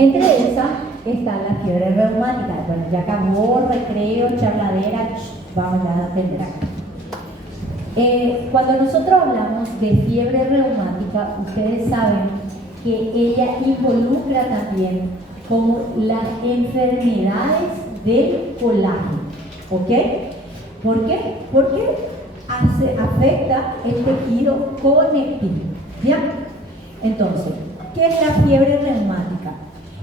Entre esas está la fiebre reumática. Bueno, ya acabó, recreo, charladera, vamos a atender acá. Cuando nosotros hablamos de fiebre reumática, ustedes saben que ella involucra también como las enfermedades del colágeno, ¿ok? ¿Por qué? Porque afecta el tejido conectivo, ¿ya? Entonces, ¿qué es la fiebre reumática?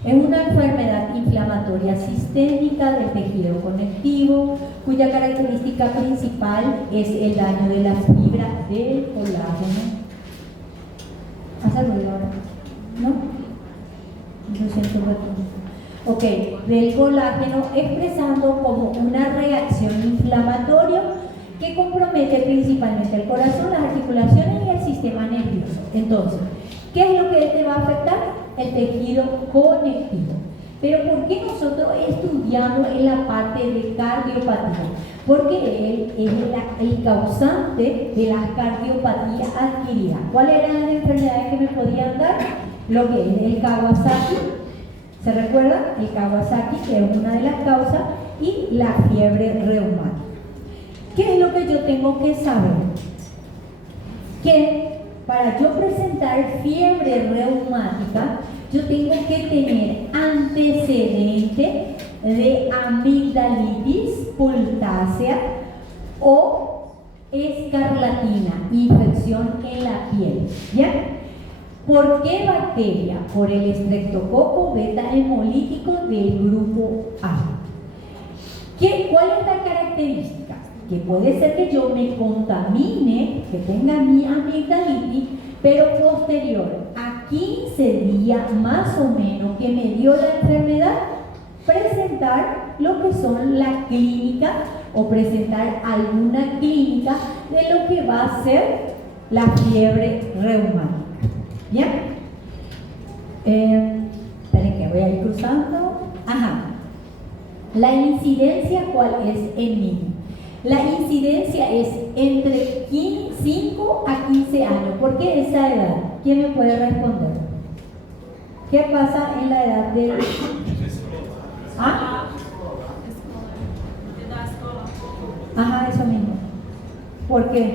Es una enfermedad inflamatoria sistémica del tejido conectivo, cuya característica principal es el daño de las fibras del colágeno. ¿Hace ruido ahora? ¿No? Yo siento retorno. Ok, del colágeno, expresando como una reacción inflamatoria que compromete principalmente el corazón, las articulaciones y el sistema nervioso. Entonces, ¿qué es lo que te va a afectar? El tejido conectivo. Pero ¿por qué nosotros estudiamos en la parte de cardiopatía? Porque él es el causante de las cardiopatías adquiridas. ¿Cuáles eran las enfermedades que me podían dar? Lo que es el Kawasaki, ¿se recuerda? El Kawasaki, que es una de las causas, y la fiebre reumática. ¿Qué es lo que yo tengo que saber? Que para yo presentar fiebre reumática, yo tengo que tener antecedente de amigdalitis pultácea o escarlatina, infección en la piel, ¿ya? ¿Por qué bacteria? Por el estreptococo beta hemolítico del grupo A. ¿Cuál es la característica? Que puede ser que yo me contamine, que tenga mi amigdalitis, pero posterior a 15 días más o menos que me dio la enfermedad, presentar lo que son la clínica o presentar alguna clínica de lo que va a ser la fiebre reumática. ¿Bien? Esperen que voy a ir cruzando. Ajá. La incidencia, ¿cuál es en mí? La incidencia es entre 5 a 15 años. ¿Por qué esa edad? ¿Quién me puede responder? ¿Qué pasa en la edad de... ¿Ah? Ajá, eso mismo. ¿Por qué?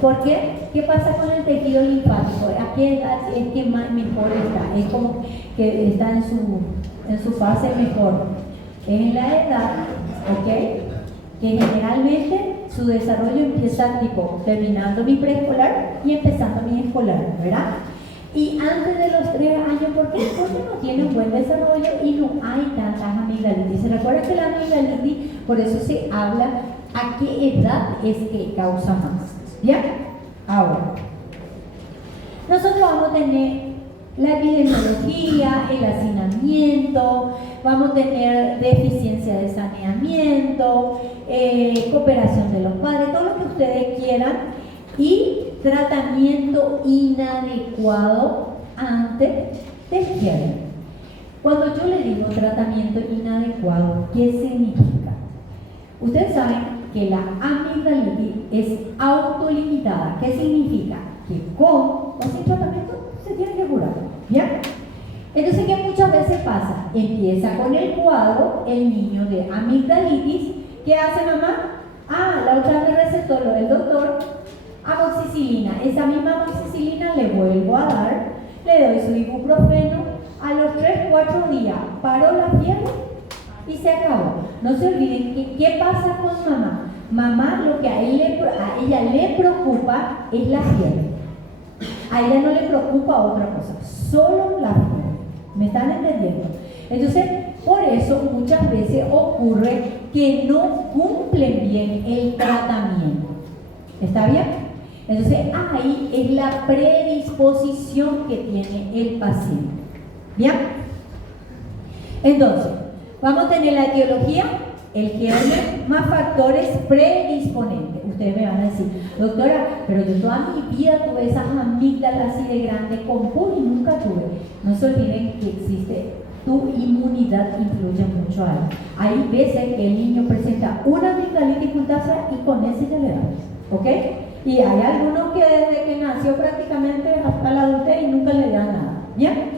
¿Por qué? ¿Qué pasa con el tejido linfático? ¿A qué edad es que más mejor está? Es como que está en su fase mejor. Es en la edad, ¿ok? Que generalmente su desarrollo empieza tipo terminando mi preescolar y empezando mi escolar, ¿verdad? Y antes de los 3 años, ¿por qué? Porque no tiene un buen desarrollo y no hay tantas amigdalitis. ¿Se recuerda que la amigdalitis, por eso se habla a qué edad es que causa más? ¿Bien? Ahora, nosotros vamos a tener la epidemiología, el hacinamiento, vamos a tener deficiencia de saneamiento, cooperación de los padres, todo lo que ustedes quieran, y tratamiento inadecuado antes del fiebre. Cuando yo le digo tratamiento inadecuado, ¿qué significa? Ustedes saben que la amigdalitis es autolimitada. ¿Qué significa? Que con o sin tratamiento se tiene que curar. ¿Bien? Entonces, ¿qué muchas veces pasa? Empieza con el cuadro, el niño de amigdalitis. ¿Qué hace mamá? La otra vez recetó lo del doctor, amoxicilina. Esa misma amoxicilina le vuelvo a dar, le doy su ibuprofeno. A los 3-4 días paró la fiebre y se acabó. No se olviden que ¿qué pasa con mamá? Mamá, lo que a ella le preocupa es la fiebre. A ella no le preocupa otra cosa, solo la fiebre. ¿Me están entendiendo? Entonces, por eso muchas veces ocurre que no cumplen bien el tratamiento. ¿Está bien? Entonces, ahí es la predisposición que tiene el paciente. ¿Bien? Entonces, vamos a tener la etiología, el germen, más factores predisponentes. Ustedes me van a decir, doctora, pero yo toda mi vida tuve esas amígdalas así de grandes con pus y nunca tuve. No se olviden que existe, tu inmunidad influye mucho ahí. Hay veces que el niño presenta una amigdalitis pultácea y con ese ya le da, ¿ok? Y hay algunos que desde que nació prácticamente hasta la adultez y nunca le dan nada. ¿Bien?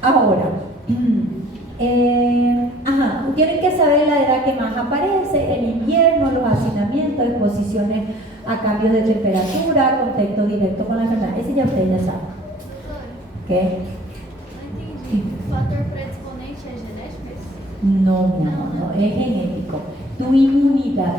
Ahora, tienen que saber la edad que más aparece, el invierno, los hacinamientos, exposiciones a cambios de temperatura, contacto directo con la enfermedad. Ese ya ustedes ya saben. ¿Qué? Fator predisponente é genético? No, es genético. Tu inmunidad.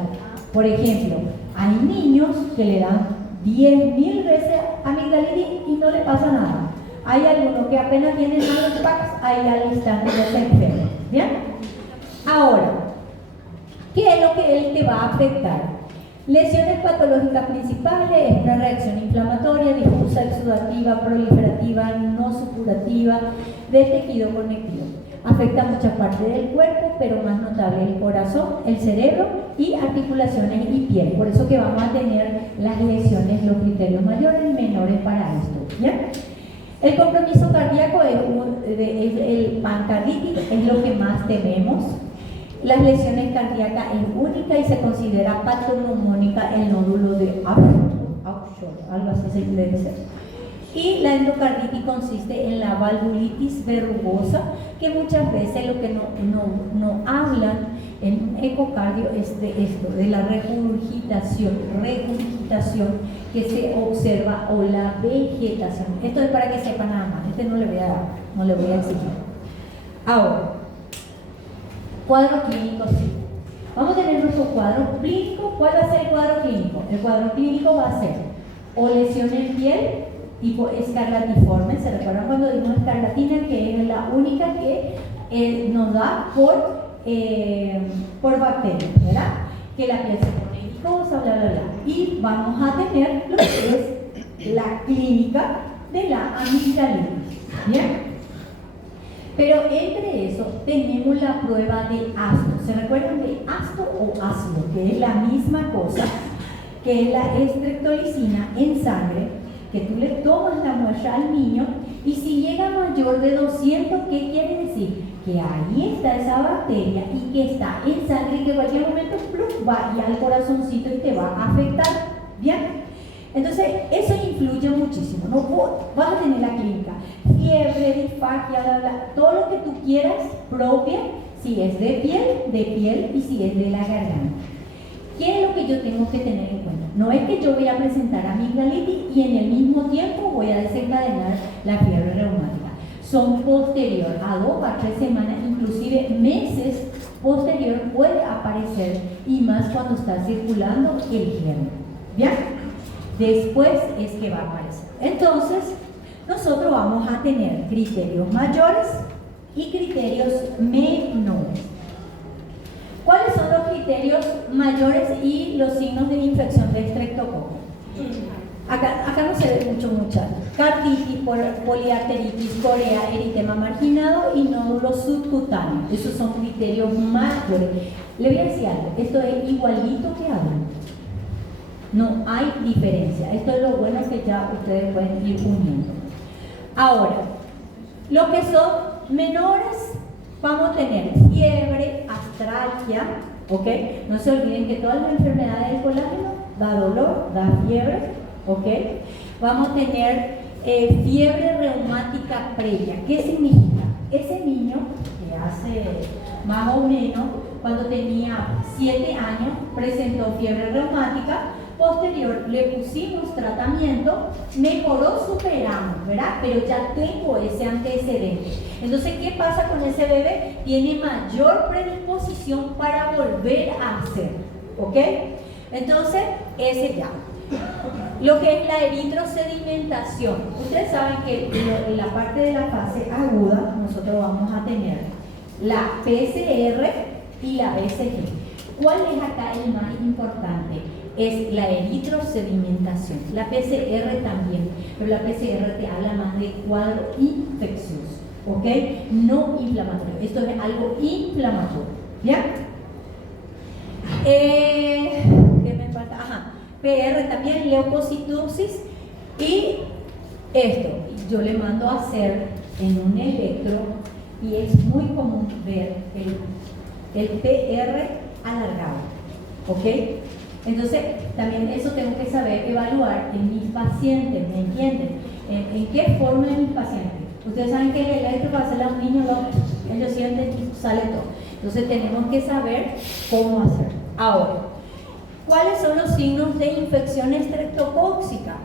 Por ejemplo, hay niños que le dan 10.000 veces amigdalitis y no le pasa nada. Hay algunos que apenas tienen alopecia, ahí al instante ya se enferman. ¿Bien? Ahora, ¿qué es lo que él te va a afectar? Lesiones patológicas principales es una reacción inflamatoria, difusa, exudativa, proliferativa, no supurativa del tejido conectivo. Afecta muchas partes del cuerpo, pero más notable el corazón, el cerebro y articulaciones y piel. Por eso que vamos a tener las lesiones, los criterios mayores y menores para esto. ¿Ya? El compromiso cardíaco es el pancarditis, es lo que más tememos. Las lesiones cardíacas es única y se considera patognomónica el nódulo de Aushore, algo así se debe ser. Y la endocarditis consiste en la valvulitis verrugosa, que muchas veces lo que no hablan en ecocardio es de esto, de la regurgitación que se observa o la vegetación. Esto es para que sepan nada más, no le voy a exigir. Ahora, cuadro clínico, sí. Vamos a tener nuestro cuadro clínico. ¿Cuál va a ser el cuadro clínico? El cuadro clínico va a ser o lesión en piel tipo escarlatiforme. ¿Se recuerdan cuando dimos escarlatina, que es la única que nos da por bacterias, ¿verdad? Que la piel se pone viscosa, bla, bla, bla. Y vamos a tener lo que es la clínica de la amigdalitis. ¿Bien? Pero entre eso tenemos la prueba de ácido. ¿Se recuerdan de ácido o ácido? Que es la misma cosa, que es la estreptolicina en sangre, que tú le tomas la muestra al niño y si llega mayor de 200, ¿qué quiere decir? Que ahí está esa bacteria y que está en sangre y que en cualquier momento va y al corazoncito y te va a afectar. ¿Bien? Entonces, eso influye muchísimo, ¿no? Vas a tener la clínica, fiebre, disfagia, bla, bla, todo lo que tú quieras propia, si es de piel y si es de la garganta. ¿Qué es lo que yo tengo que tener en cuenta? No es que yo voy a presentar amigdalitis y en el mismo tiempo voy a desencadenar la fiebre reumática. Son posterior a 2 a 3 semanas, inclusive meses posterior puede aparecer, y más cuando está circulando el germen. ¿Bien? Después es que va a aparecer. Entonces, nosotros vamos a tener criterios mayores y criterios menores. ¿Cuáles son los criterios mayores y los signos de infección de estreptococo? Acá no se ve mucho, muchachos. Carditis, poliarteritis, corea, eritema marginado y nódulo subcutáneo. Esos son criterios mayores. Le voy a decir algo, esto es igualito que adulto. No hay diferencia. Esto es lo bueno que ya ustedes pueden ir uniendo. Ahora, lo que son menores, vamos a tener fiebre, astralgia, ¿ok? No se olviden que todas las enfermedades del colágeno da dolor, da fiebre, ¿ok? Vamos a tener fiebre reumática previa. ¿Qué significa? Ese niño que hace más o menos, cuando tenía 7 años, presentó fiebre reumática. Posterior le pusimos tratamiento, mejoró, superamos, ¿verdad? Pero ya tengo ese antecedente. Entonces, ¿qué pasa con ese bebé? Tiene mayor predisposición para volver a hacer, ¿ok? Entonces, ese ya. Lo que es la eritrosedimentación. Ustedes saben que en la parte de la fase aguda nosotros vamos a tener la PCR y la BCG. ¿Cuál es acá el más importante? Es la eritrosedimentación. La PCR también, pero la PCR te habla más de cuadro infeccioso, ¿ok? No inflamatorio. Esto es algo inflamatorio, ¿ya? ¿Qué me falta? Ajá. PR también, leucocitosis y esto. Yo le mando a hacer en un electro y es muy común ver el PR alargado, ¿ok? Entonces, también eso tengo que saber evaluar en mis pacientes, ¿me entienden? ¿En qué forma en mis pacientes? Ustedes saben que el electro para hacerle a un niño, ellos sienten y sale todo. Entonces, tenemos que saber cómo hacer. Ahora, ¿cuáles son los signos de infección estreptocóxica?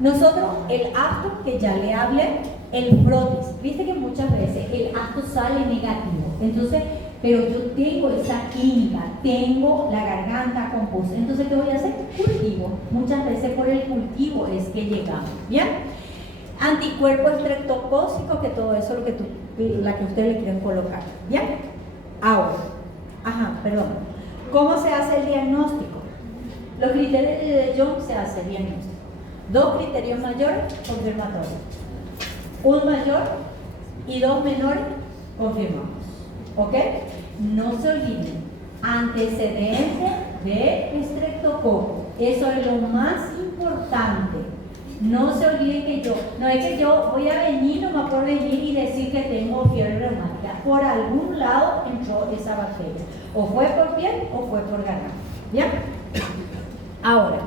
Nosotros, el acto que ya le hablé, el frotis, viste que muchas veces el acto sale negativo, entonces, pero yo tengo esa clínica, tengo la garganta compuesta, entonces ¿qué voy a hacer? Cultivo, muchas veces por el cultivo es que llegamos, ¿bien? Anticuerpo estreptocócico, que todo eso es la que ustedes le quieren colocar, ¿bien? Ahora, ¿cómo se hace el diagnóstico? Los criterios de Jong se hace el diagnóstico. 2 criterios mayores, confirmatorios. 1 mayor y 2 menores, confirmamos. ¿Ok? No se olviden, antecedentes de estreptococo. Eso es lo más importante. No se olviden que no es que yo voy a venir nomás por venir y decir que tengo fiebre reumática. Por algún lado entró esa bacteria. O fue por piel o fue por garganta. ¿Bien? Ahora,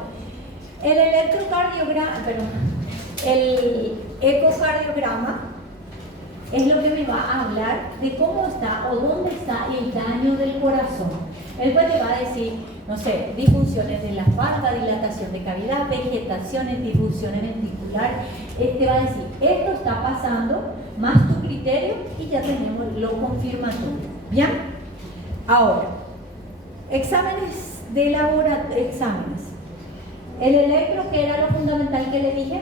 el ecocardiograma es lo que me va a hablar de cómo está o dónde está el daño del corazón. Él pues te va a decir, no sé, disfunciones de la falda, dilatación de cavidad, vegetaciones, disfunciones ventriculares. Te va a decir, esto está pasando, más tu criterio y ya tenemos lo confirmatorio. ¿Bien? Ahora, exámenes de laboratorio, exámenes. El electro, que era lo fundamental que le dije,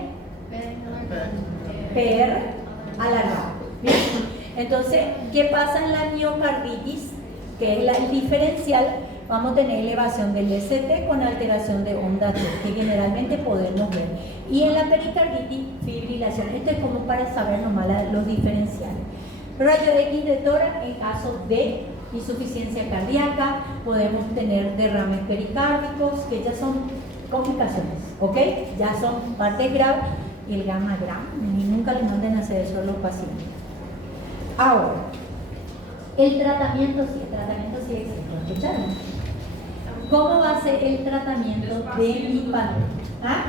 PR alargado. Bien. Entonces, ¿qué pasa en la miocarditis? Que es el diferencial, vamos a tener elevación del ST con alteración de onda T, que generalmente podemos ver. Y en la pericarditis, fibrilación. Esto es como para saber nomás los diferenciales. Rayo X de tórax en caso de insuficiencia cardíaca, podemos tener derrames pericárdicos, que ya son complicaciones, ¿ok? Ya son partes graves. Y el gamma gram, y nunca le manden a hacer eso a los pacientes. Ahora, el tratamiento sí existe, ¿escucharon? ¿Cómo va a ser el tratamiento de mi paciente? ¿Ah?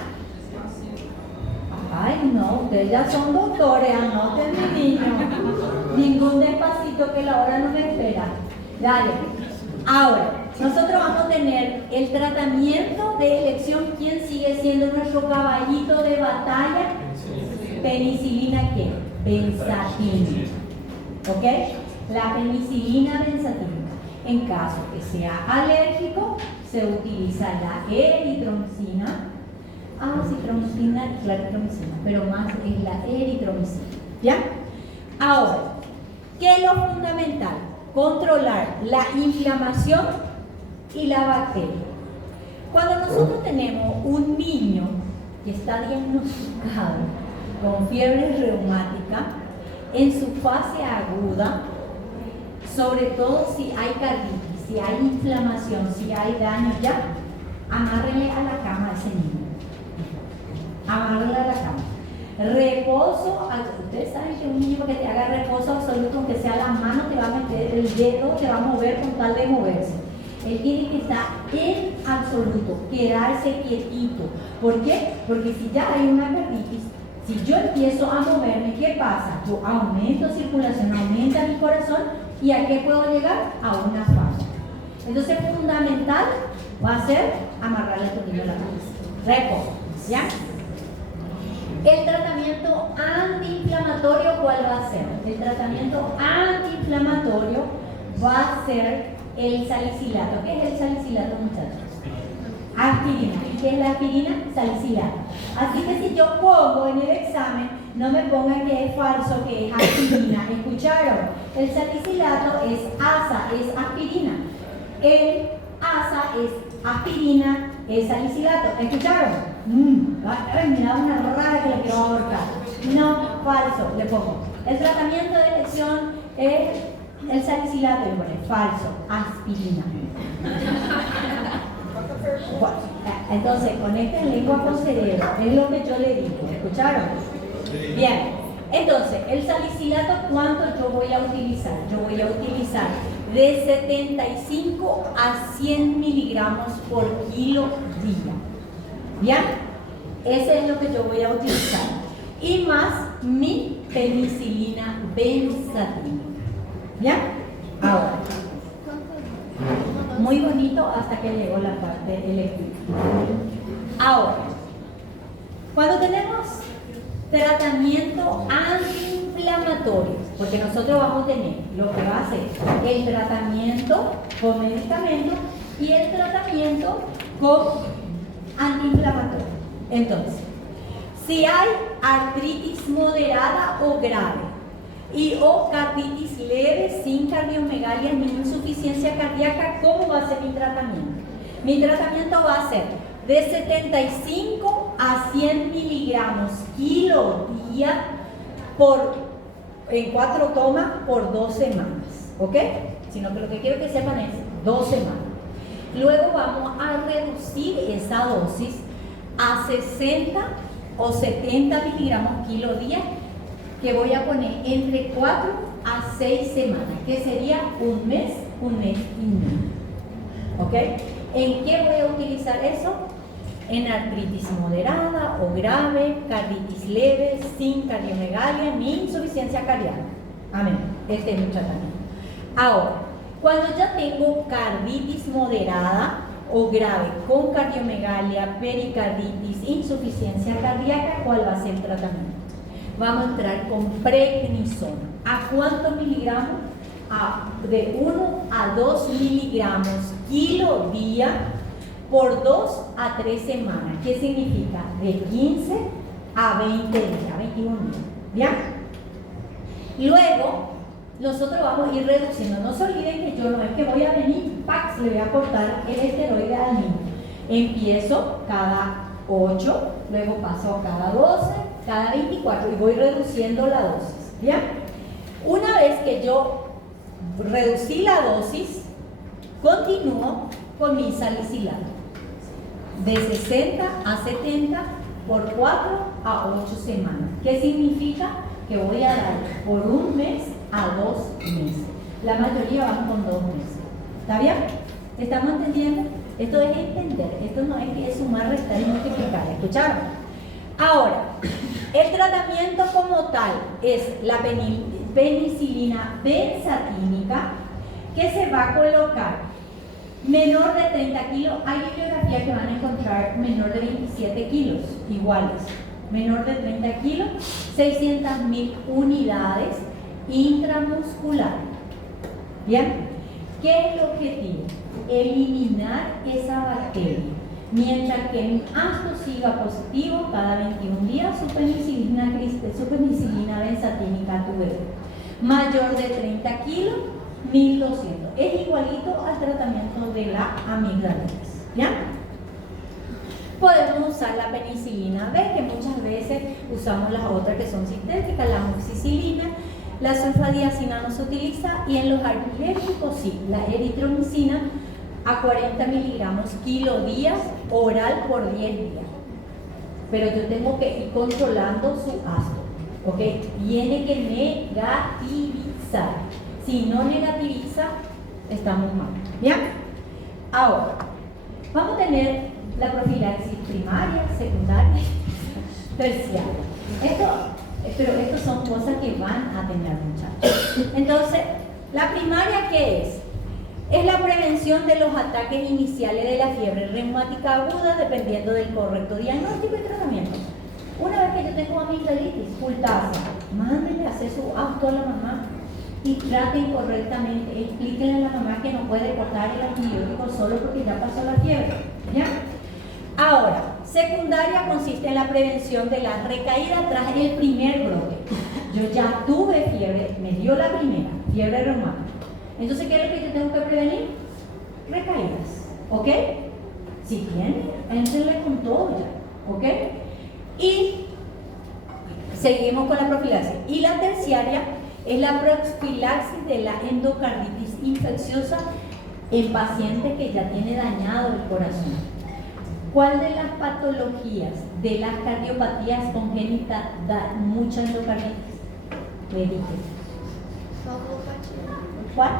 Ay, no, ustedes ya son doctores, anoten mi niño. Ningún despacito que la hora no me espera. Dale. Ahora, nosotros vamos a tener el tratamiento de elección. ¿Quién sigue siendo nuestro caballito de batalla? Penicilina, ¿qué? Benzatina. ¿Ok? La penicilina benzatina. En caso que sea alérgico, se utiliza la eritromicina. Citromicina y claritromicina, pero más es la eritromicina. ¿Ya? Ahora, ¿qué es lo fundamental? Controlar la inflamación y la bacteria. Cuando nosotros tenemos un niño que está diagnosticado con fiebre reumática en su fase aguda, sobre todo si hay carditis, si hay inflamación, si hay daño, ya, amárrenle a la cama a ese niño. Amárrenle a la cama. Reposo, ustedes saben que un niño que te haga reposo absoluto, aunque sea la mano, te va a meter el dedo, te va a mover con tal de moverse. Él tiene que estar en absoluto, quedarse quietito. ¿Por qué? Porque si ya hay una carditis, si yo empiezo a moverme, ¿qué pasa? Yo aumento circulación, aumenta mi corazón, ¿y a qué puedo llegar? A una falla. Entonces, fundamental va a ser amarrarle a tu niño la cabeza. Reposo, ¿ya? El tratamiento antiinflamatorio, ¿cuál va a ser? El tratamiento antiinflamatorio va a ser el salicilato. ¿Qué es el salicilato, muchachos? Aspirina. ¿Y qué es la aspirina? Salicilato. Así que si yo pongo en el examen, no me pongan que es falso, que es aspirina. ¿Escucharon? El salicilato es ASA, es aspirina. El ASA es aspirina, es salicilato. ¿Escucharon? Me da una rara que le quiero ahorcar. No, falso, le pongo. El tratamiento de elección es el salicilato, le pone falso, aspirina. Bueno, entonces, conecten lengua con cerebro, es lo que yo le digo. ¿Escucharon? Bien. Entonces, el salicilato, ¿cuánto yo voy a utilizar? Yo voy a utilizar de 75 a 100 miligramos por kilo día. ¿Ya? Ese es lo que yo voy a utilizar. Y más mi penicilina benzatínica. ¿Ya? Ahora, muy bonito hasta que llegó la parte eléctrica. Ahora, cuando tenemos tratamiento antiinflamatorio, porque nosotros vamos a tener lo que va a ser el tratamiento con medicamento y el tratamiento con antiinflamatorio. Entonces, si hay artritis moderada o grave o carditis leve sin cardiomegalia ni insuficiencia cardíaca, ¿cómo va a ser mi tratamiento? Mi tratamiento va a ser de 75 a 100 miligramos kilo día en 4 tomas por 2 semanas, ¿ok? Sino que lo que quiero que sepan es 2 semanas. Luego vamos a reducir esa dosis a 60 o 70 miligramos kilo día, que voy a poner entre 4 a 6 semanas, que sería un mes y medio. ¿Ok? ¿En qué voy a utilizar eso? En artritis moderada o grave, carditis leve, sin cardiomegalia ni insuficiencia cardíaca. Amén. Este es mi tratamiento. Ahora, cuando ya tengo carditis moderada o grave con cardiomegalia, pericarditis, insuficiencia cardíaca, ¿cuál va a ser el tratamiento? Vamos a entrar con prednisona. ¿A cuántos miligramos? De 1 a 2 miligramos kilo día por 2 a 3 semanas. ¿Qué significa? De 15 a 20 días, 21 días. ¿Ya? Luego, nosotros vamos a ir reduciendo. No se olviden que yo no es que voy a venir, ¡pax!, le voy a cortar el esteroide al niño. Empiezo cada 8, luego paso a cada 12, cada 24 y voy reduciendo la dosis. ¿Ya? Una vez que yo reducí la dosis, continúo con mi salicilato de 60 a 70 por 4 a 8 semanas. ¿Qué significa? Que voy a dar por un mes a 2 meses. La mayoría van con 2 meses. ¿Está bien? ¿Estamos entendiendo? Esto es entender, esto no es que es sumar, restar y multiplicar. ¿Escucharon? Ahora, el tratamiento como tal es la penicilina benzatínica, que se va a colocar menor de 30 kilos. Hay bibliografías que van a encontrar menor de 27 kilos, iguales. Menor de 30 kilos, 600.000 unidades intramuscular. ¿Bien? ¿Qué es el objetivo? Eliminar esa bacteria. Mientras que mi ácido siga positivo, cada 21 días su penicilina benzatínica tuve. Mayor de 30 kilos, 1200. Es igualito al tratamiento de la amigdalitis. ¿Ya? Podemos usar la penicilina B, que muchas veces usamos las otras que son sintéticas, la amoxicilina. La sulfadiazina no se utiliza, y en los alérgicos sí, la eritromicina a 40 miligramos kilo días oral por 10 días. Pero yo tengo que ir controlando su ácido, ¿ok? Tiene que negativizar. Si no negativiza, estamos mal. ¿Bien? Ahora, vamos a tener la profilaxis primaria, secundaria, terciaria. Pero estas son cosas que van a tener, muchachos. Entonces, la primaria, ¿qué es? Es la prevención de los ataques iniciales de la fiebre reumática aguda, dependiendo del correcto diagnóstico y tratamiento. Una vez que yo tengo amigdalitis, Pultasa, mándenle a hacer su auto a la mamá y traten correctamente. Explíquenle a la mamá que no puede cortar el antibiótico solo porque ya pasó la fiebre. ¿Ya? Ahora, secundaria consiste en la prevención de la recaída tras el primer brote. Yo ya tuve fiebre, me dio la primera, fiebre reumática. Entonces, ¿qué es lo que yo tengo que prevenir? Recaídas, ¿ok? Si tiene, éntrenle con todo ya, ¿ok? Y seguimos con la profilaxis. Y la terciaria es la profilaxis de la endocarditis infecciosa en pacientes que ya tiene dañado el corazón. ¿Cuál de las patologías de las cardiopatías congénitas da mucha endocarditis? Le dije. ¿Cuál?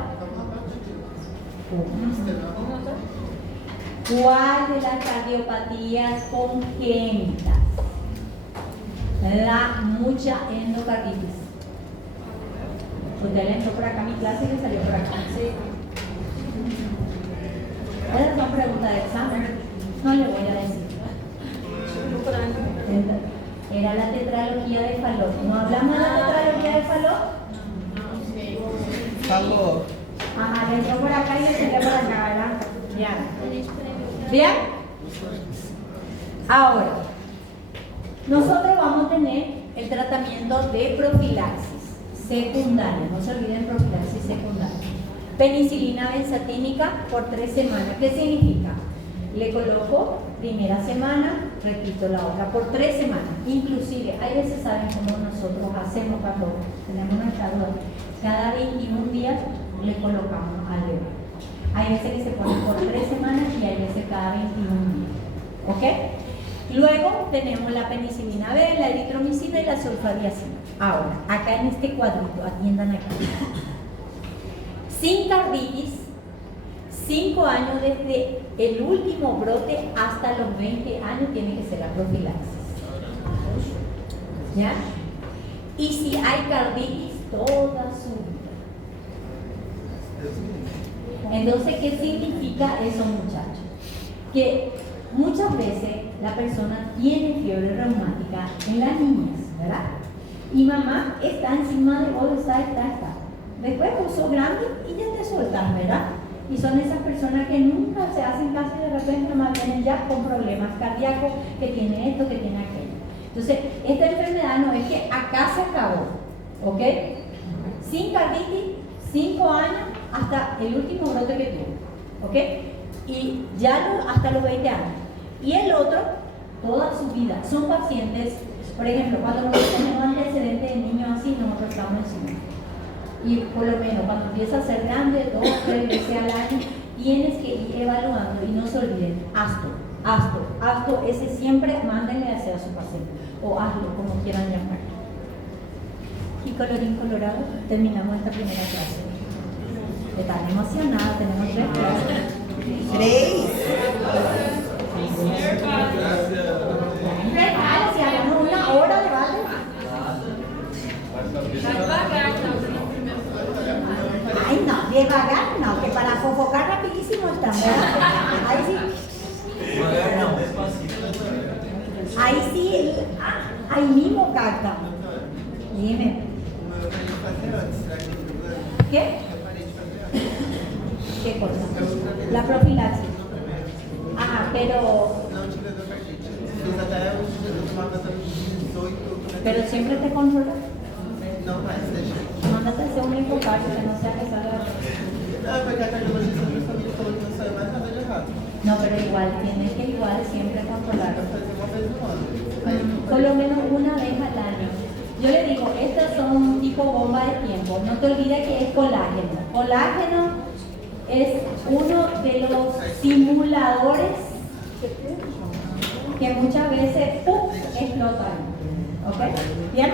¿Cuál de las cardiopatías congénitas da mucha endocarditis? Usted le entró por acá a mi clase y le salió por acá. Sí. Esas son preguntas de examen. No le voy a decir. Era la tetralogía de Fallot. ¿No hablamos de la tetralogía de Fallot? Falou. Ajá, le entró por acá y le salió por acá, ¿verdad? Ya. ¿Bien? Ahora, nosotros vamos a tener el tratamiento de profilaxis secundaria. No se olviden profilaxis secundaria. Penicilina benzatínica por 3 semanas. ¿Qué significa? Le coloco primera semana, repito la otra, por 3 semanas. Inclusive, hay veces saben cómo nosotros hacemos cuando tenemos nuestra duda. Cada 21 días le colocamos al bebé. Hay veces que se pone por 3 semanas y hay veces cada 21 días. ¿Ok? Luego tenemos la penicilina B, la eritromicina y la sulfadiazina. Ahora, acá en este cuadrito, atiendan acá. Sin carditis, 5 años desde el último brote hasta los 20 años tiene que ser la profilaxis. ¿Ya? Y si hay carditis, toda su vida. Entonces, ¿qué significa eso, muchachos? Que muchas veces la persona tiene fiebre reumática en las niñas, ¿verdad? Y mamá está encima de vos, está. Después vos sos grande y ya te soltas, ¿verdad? Y son esas personas que nunca se hacen caso y de repente nomás vienen ya con problemas cardíacos, que tiene esto, que tiene aquello. Entonces, esta enfermedad no es que acá se acabó, ¿ok? Sin carditis, 5 años hasta el último brote que tuvo, ¿ok? Y ya hasta los 20 años. Y el otro, toda su vida. Son pacientes, por ejemplo, cuando nosotros tenemos antecedentes de niños así, nosotros estamos encima. Y por lo menos cuando empieza a ser grande, 2 o 3 veces al año, tienes que ir evaluando y no se olviden, hazlo, ese siempre mándenle a hacer a su paciente, o hazlo, como quieran llamar. Y colorín colorado, terminamos esta primera clase. Están emocionadas, tenemos 3 clases. 3. Regalo, si hagamos 1 hora de vale. Ay, no, devagar no, que para sofocar rapidísimo están, ¿verdad? Ahí sí, ahí mismo capta. Dime. ¿Qué? ¿Qué cosa? La profilaxis. Ajá, pero siempre te controlas. Mándate a hacer un infocario que no sea que salga. No, pero igual, tienes que siempre controlarlo. Por lo menos una vez al año. Yo le digo, estas son tipo bomba de tiempo. No te olvides que es colágeno. Colágeno es uno de los simuladores que muchas veces explotan. ¿Ok? ¿Bien?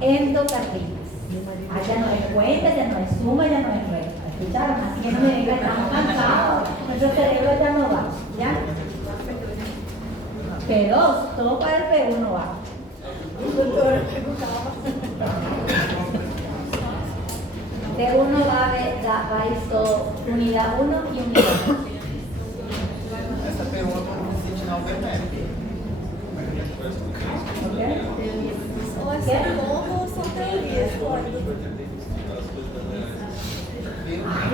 Endocarditis. Ya no es cuenta, ya no es suma, ya no es recta. ¿Escucharon? Así que no me digan, estamos cansados, nuestro cerebro ya no va. ¿Ya? P2, todo para el P1 va. P1 va a ir todo, unidad 1 y unidad 2. Essa P1 é como se sentir albermento. Ou é só novo ou são teorias?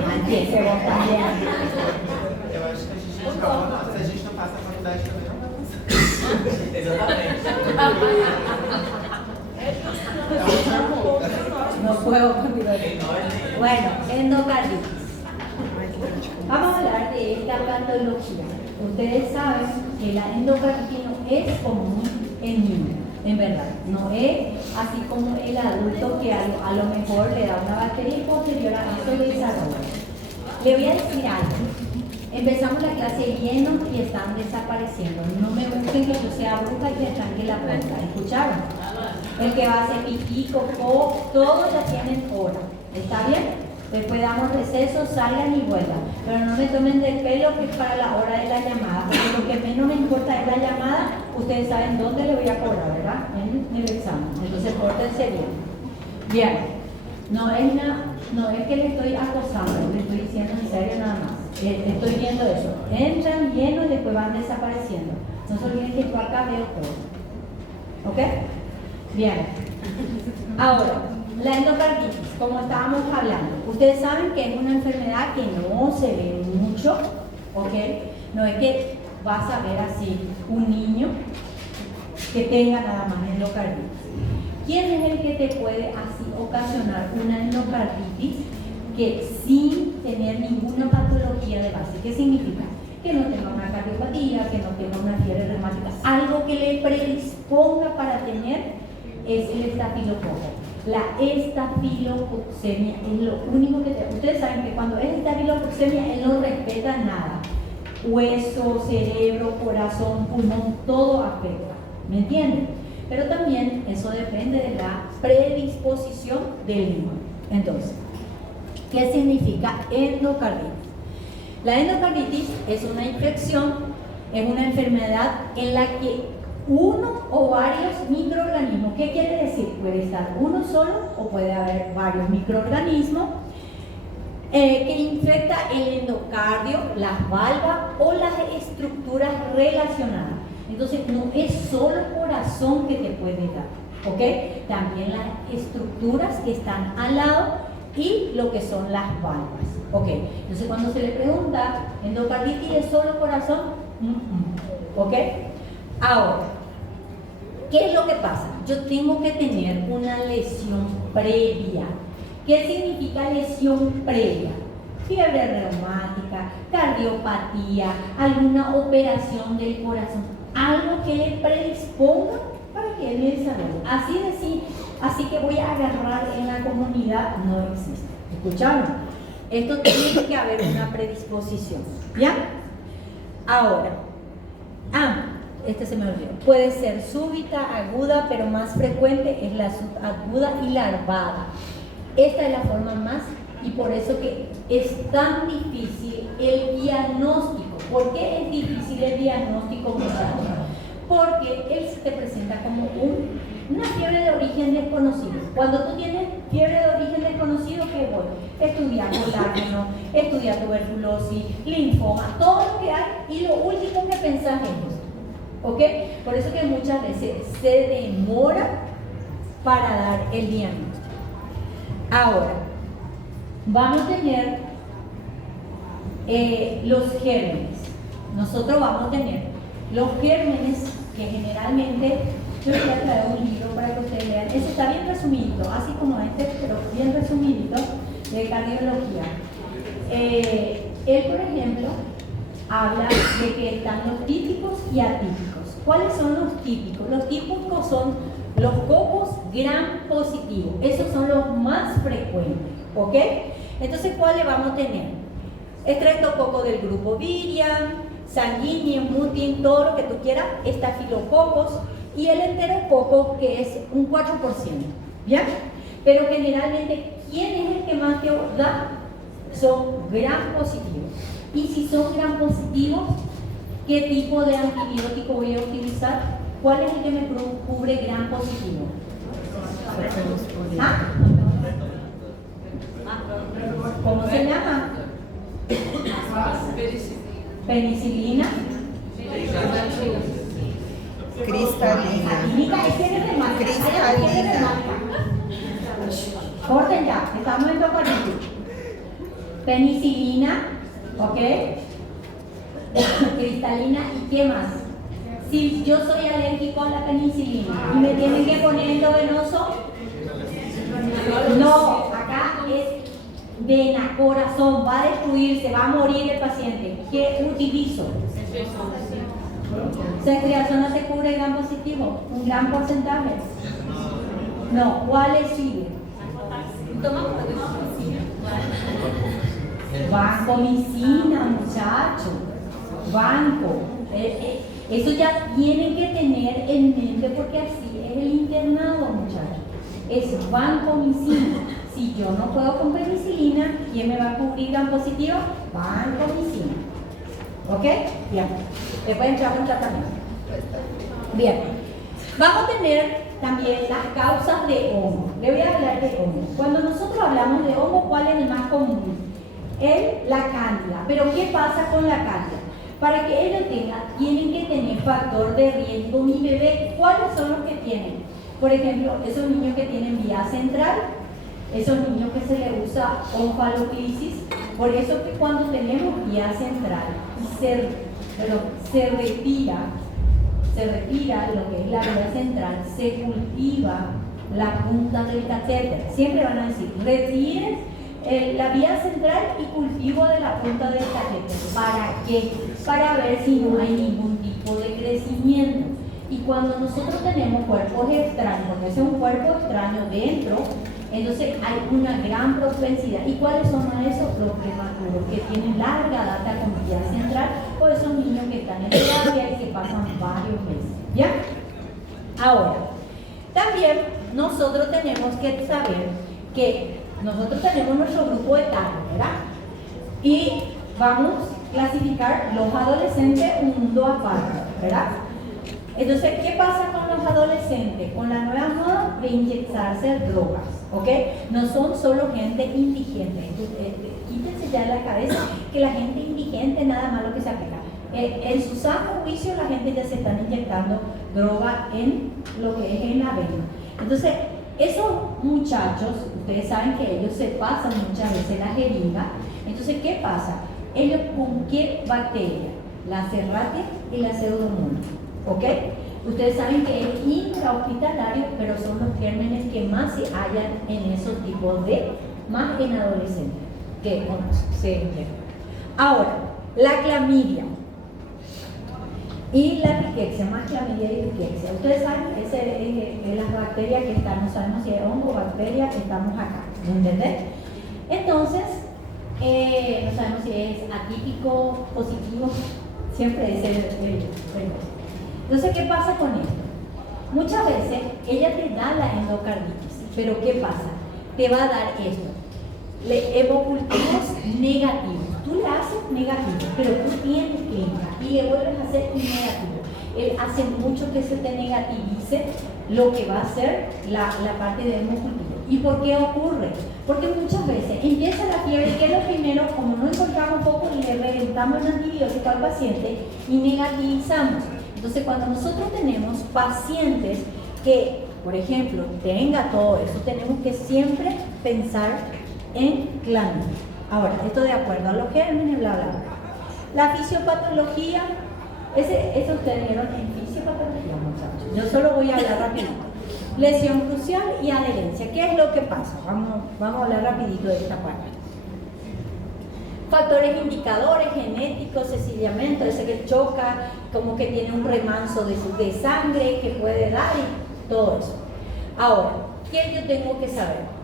Aqui, você vai estar vendo. Eu acho que a gente calma, se a gente não passa a faculdade também não vai passar. Exatamente. No puedo continuar. Bueno, endocarditis. Vamos a hablar de esta patología. Ustedes saben que la endocarditis no es común en niños, en verdad. No es así como el adulto que a lo mejor le da una bacteria y posterior a eso le desarrolla. Le voy a decir algo. Empezamos la clase lleno y están desapareciendo. No me busquen que yo sea bruja y que estanque la puerta. ¿Escucharon? El que va a hacer pipí, cocó, todos ya tienen hora. ¿Está bien? Después damos receso, salgan y vuelvan. Pero no me tomen del pelo que es para la hora de la llamada, porque lo que menos me importa es la llamada. Ustedes saben dónde le voy a cobrar, ¿verdad? En el examen. Entonces, pórtense bien. Bien. No es que le estoy acosando, le estoy diciendo en serio nada más. Estoy viendo eso. Entran llenos y después van desapareciendo. No se olviden que yo acá veo todo. ¿Ok? Bien. Ahora, la endocarditis, como estábamos hablando. Ustedes saben que es una enfermedad que no se ve mucho. ¿Ok? No es que vas a ver así un niño que tenga nada más endocarditis. ¿Quién es el que te puede así ocasionar una endocarditis que sin tener ninguna patología de base? ¿Qué significa? Que no tenga una cardiopatía, que no tenga una fiebre reumática, algo que le predisponga para tener es el estafilococo. La estafilococcemia es lo único que ustedes saben que cuando es estafilococcemia él no respeta nada. Hueso, cerebro, corazón, pulmón, todo afecta. ¿Me entienden? Pero también eso depende de la predisposición del niño. Entonces, ¿qué significa endocarditis? La endocarditis es una infección, es una enfermedad en la que uno o varios microorganismos, ¿qué quiere decir? Puede estar uno solo o puede haber varios microorganismos que infecta el endocardio, las valvas o las estructuras relacionadas. Entonces no es solo el corazón que te puede dar, ¿ok? También las estructuras que están al lado y lo que son las valvas, ¿ok? Entonces cuando se le pregunta, ¿endocarditis es solo corazón? ¿Ok? Ahora, ¿qué es lo que pasa? Yo tengo que tener una lesión previa. ¿Qué significa lesión previa? Fiebre reumática, cardiopatía, alguna operación del corazón, algo que le predisponga para que él me desarrolle. Así que voy a agarrar en la comunidad, no existe. ¿Escucharon? Esto tiene que haber una predisposición. ¿Ya? Ahora, este se me olvidó. Puede ser súbita, aguda, pero más frecuente es la subaguda y larvada. Esta es la forma más, y por eso que es tan difícil el diagnóstico. ¿Por qué es difícil el diagnóstico, muchachos? Porque él se te presenta como una fiebre de origen desconocido. Cuando tú tienes fiebre de origen desconocido, ¿qué voy? Estudiar colágeno, estudiar tuberculosis, linfoma, todo lo que hay, y lo último que pensás es eso. ¿Ok? Por eso que muchas veces se demora para dar el diagnóstico. Ahora, vamos a tener los gérmenes. Nosotros vamos a tener los gérmenes que generalmente, yo les voy a traer un libro para que ustedes lean. Ese está bien resumidito, así como este, pero bien resumidito, de cardiología. Él, por ejemplo, habla de que están los típicos y atípicos. ¿Cuáles son los típicos? Los típicos son los cocos gram positivos. Esos son los más frecuentes, ¿ok? Entonces, ¿cuáles vamos a tener? Estreptococo del grupo Viriam, sanguíneo, mutin, todo lo que tú quieras, estafilococos y el enterococo, que es un 4%, ¿ya? Pero generalmente, ¿quién es el que más te da? Son gram positivos. Y si son gram positivos, ¿qué tipo de antibiótico voy a utilizar? ¿Cuál es el que me cubre gram positivo? ¿Ah? ¿Cómo se llama? Penicilina. Cristalina. Cristalina. Corten ya, estamos en tocarito. Penicilina, ¿ok? Cristalina, ¿y qué más? Si yo soy alérgico a la penicilina y me tienen que poner endovenoso, no, acá es vena, corazón, va a destruirse, va a morir el paciente. ¿Qué utilizo? Ceftriaxona se cubre gran positivo, un gran porcentaje. No, ¿cuáles siguen? Vancomicina, muchachos. Banco. Eso ya tienen que tener en mente porque así es el internado, muchachos. Es vancomicina. si yo no puedo con penicilina, ¿quién me va a cubrir gram positiva? Vancomicina. ¿Ok? Bien. Después entramos en tratamiento. Bien. Vamos a tener también las causas de hongo. Le voy a hablar de hongo. Cuando nosotros hablamos de hongo, ¿cuál es el más común? La cándida. Pero ¿qué pasa con la cándida? Para que ellos tengan, tienen que tener factor de riesgo. Mi bebé, ¿cuáles son los que tienen? Por ejemplo, esos niños que tienen vía central, esos niños que se les usa onfaloclisis. Por eso que cuando tenemos vía central y se retira lo que es la vía central, se cultiva la punta del catéter. Siempre van a decir, retiren la vía central y cultivo de la punta del catéter. ¿Para qué? Para ver si no hay ningún tipo de crecimiento. Y cuando nosotros tenemos cuerpos extraños, porque es un cuerpo extraño dentro, entonces hay una gran propensidad. ¿Y cuáles son esos? Los prematuros, que tienen larga data con vía central, o esos niños que están en terapia y que pasan varios meses. ¿Ya? Ahora, también nosotros tenemos que saber que nosotros tenemos nuestro grupo etario, ¿verdad? Y vamos a clasificar los adolescentes un mundo aparte, ¿verdad? Entonces, ¿qué pasa con los adolescentes? Con la nueva moda de inyectarse drogas, ¿ok? No son solo gente indigente. Quítense ya de la cabeza que la gente indigente nada más lo que se aplica. En su sano juicio la gente ya se están inyectando droga en lo que es en la vena. Entonces, esos muchachos, ustedes saben que ellos se pasan muchas veces la jeringa. Entonces, ¿qué pasa? Ellos con qué bacteria? La Serratia y la Pseudomonas. ¿Ok? Ustedes saben que es intrahospitalario, pero son los gérmenes que más se hallan en esos tipos de, más en adolescentes, que se inyectan. Ahora, la clamidia y la riqueza, más clamidia y riqueza. Ustedes saben que las bacterias que están, no sabemos si es hongo o bacteria, que estamos acá, ¿me entienden? Entonces, no sabemos si es atípico, positivo, siempre es el Entonces, ¿qué pasa con esto? Muchas veces ella te da la endocarditis, pero ¿qué pasa? Te va a dar esto, hemocultivos negativos. Tú le haces negativo, pero tú tienes clínica y le vuelves a hacer negativo. Él hace mucho que se te negativice lo que va a ser la parte de hemocultivo. ¿Y por qué ocurre? Porque muchas veces empieza la fiebre, que es lo primero, como no encontramos poco, le reventamos el antibiótico al paciente y negativizamos. Entonces, cuando nosotros tenemos pacientes que, por ejemplo, tenga todo eso, tenemos que siempre pensar en clamidia. Ahora, esto de acuerdo a los gérmenes, bla, bla, bla. La fisiopatología, eso ustedes vieron en fisiopatología, muchachos. Yo solo voy a hablar rapidito. Lesión crucial y adherencia. ¿Qué es lo que pasa? Vamos a hablar rapidito de esta parte. Factores indicadores genéticos, sencillamiento, ese que choca, como que tiene un remanso de sangre que puede dar y todo eso. Ahora, ¿qué yo tengo que saber?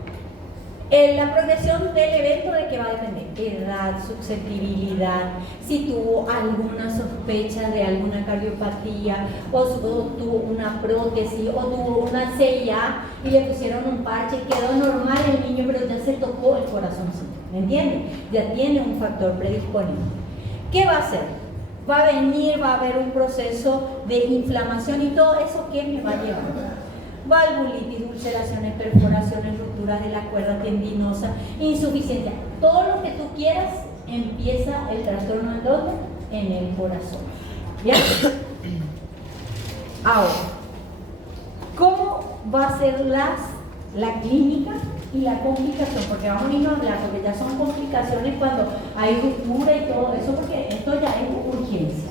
La progresión del evento, ¿de qué va a depender? Edad, susceptibilidad, si tuvo alguna sospecha de alguna cardiopatía, o tuvo una prótesis, o tuvo una CIA y le pusieron un parche, quedó normal el niño, pero ya se tocó el corazoncito, ¿me entienden? Ya tiene un factor predisponible. ¿Qué va a hacer? Va a venir, va a haber un proceso de inflamación y todo eso, ¿qué me va a llevar? Valvulitis, ulceraciones, perforaciones, rupturas de la cuerda tendinosa, insuficiencia, todo lo que tú quieras, empieza el trastorno en dónde? En el corazón. ¿Ya? Ahora, ¿cómo va a ser la clínica y la complicación? Porque vamos a irnos a hablar, porque ya son complicaciones cuando hay ruptura y todo eso, porque esto ya es urgencia.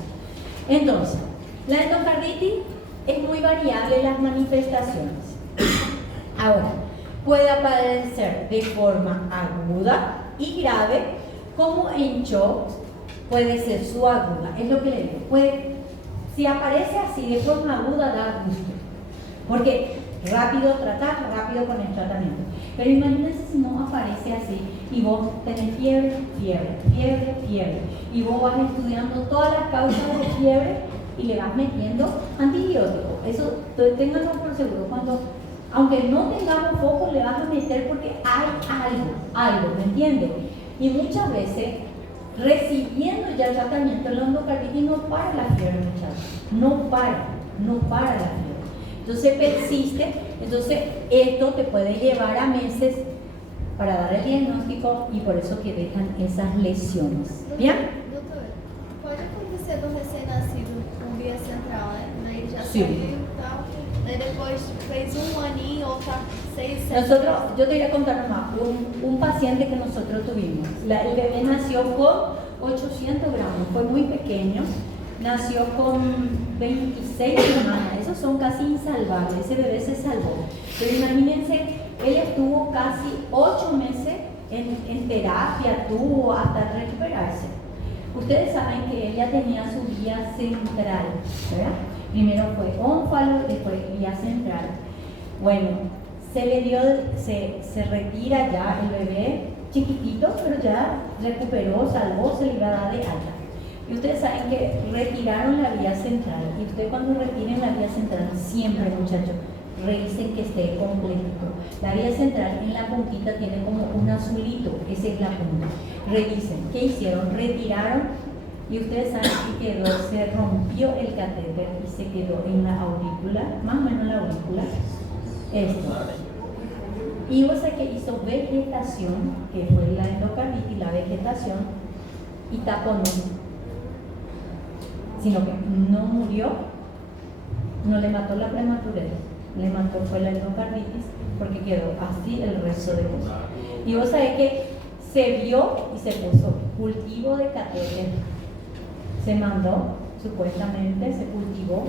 Entonces, la endocarditis es muy variable las manifestaciones. Ahora, puede aparecer de forma aguda y grave, como en shock, puede ser subaguda. Es lo que le digo. Si aparece así de forma aguda, da gusto. Porque rápido tratar, rápido con el tratamiento. Pero imagínense si no aparece así y vos tenés fiebre, y vos vas estudiando todas las causas de fiebre y le vas metiendo antibiótico. Eso ténganlo por seguro. Cuando Aunque no tengamos foco, le vas a meter porque hay algo, ¿me entiendes? Y muchas veces, recibiendo ya el tratamiento, la endocarditis no para la fiebre, muchachos. No para la fiebre. Entonces persiste, entonces esto te puede llevar a meses para dar el diagnóstico y por eso que dejan esas lesiones. ¿Bien? Doutor, pode acontecer do recém-nascido com via central, né? Aí ele já Sim. saiu e tal. Aí depois fez aninho ou tá 6, 7 Nosotros, yo te voy a contar más, un paciente que nosotros tuvimos, el bebé nació con 800 gramos, fue muy pequeño, nació con 26 semanas, esos son casi insalvables, ese bebé se salvó. Pero imagínense, él estuvo casi 8 meses en terapia, tuvo hasta recuperarse. Ustedes saben que ella tenía su vía central, ¿verdad? Primero fue ónfalo, después vía central. Bueno, se retira ya el bebé chiquitito, pero ya recuperó, salvó, se le iba a dar de alta. Y ustedes saben que retiraron la vía central. Y ustedes cuando retiren la vía central, siempre, muchachos, revisen que esté completito. La vía central en la puntita tiene como un azulito, esa es la punta. Revisen, ¿qué hicieron? Retiraron y ustedes saben que quedó, se rompió el catéter y se quedó en la aurícula, más o menos la aurícula, esto. Y vos sabés que hizo vegetación, que fue la endocarditis, la vegetación, y taponó. Sino que no murió, no le mató la prematurez, le mató fue la endocarditis, porque quedó así el resto de cosas. Y vos sabés que se vio y se puso cultivo de catéter, se mandó, supuestamente se cultivó,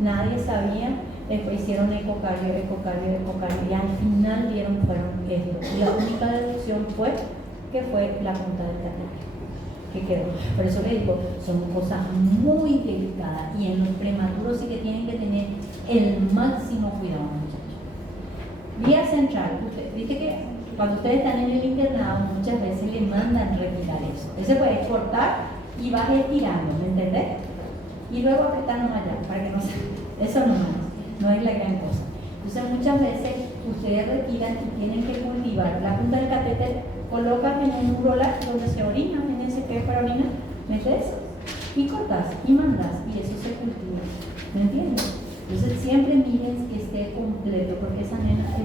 nadie sabía, después hicieron ecocardio, y al final fueron esto. Y la única deducción fue que fue la punta del catéter que quedó. Por eso le digo, son cosas muy delicadas y en los prematuros sí que tienen que tener el máximo cuidado, muchachos. Vía central, viste que cuando ustedes están en el internado muchas veces le mandan retirar eso. Ese puede cortar y vas estirando, ¿me entendés? Y luego apretarnos allá, para que no se... Eso no es la gran cosa. Entonces muchas veces ustedes retiran y tienen que cultivar la punta del catéter, colocan en un roller donde se orina, en ese que es para orinar, metes y cortas y mandas y eso se cultiva, ¿me entiendes? Entonces siempre miren que esté completo, porque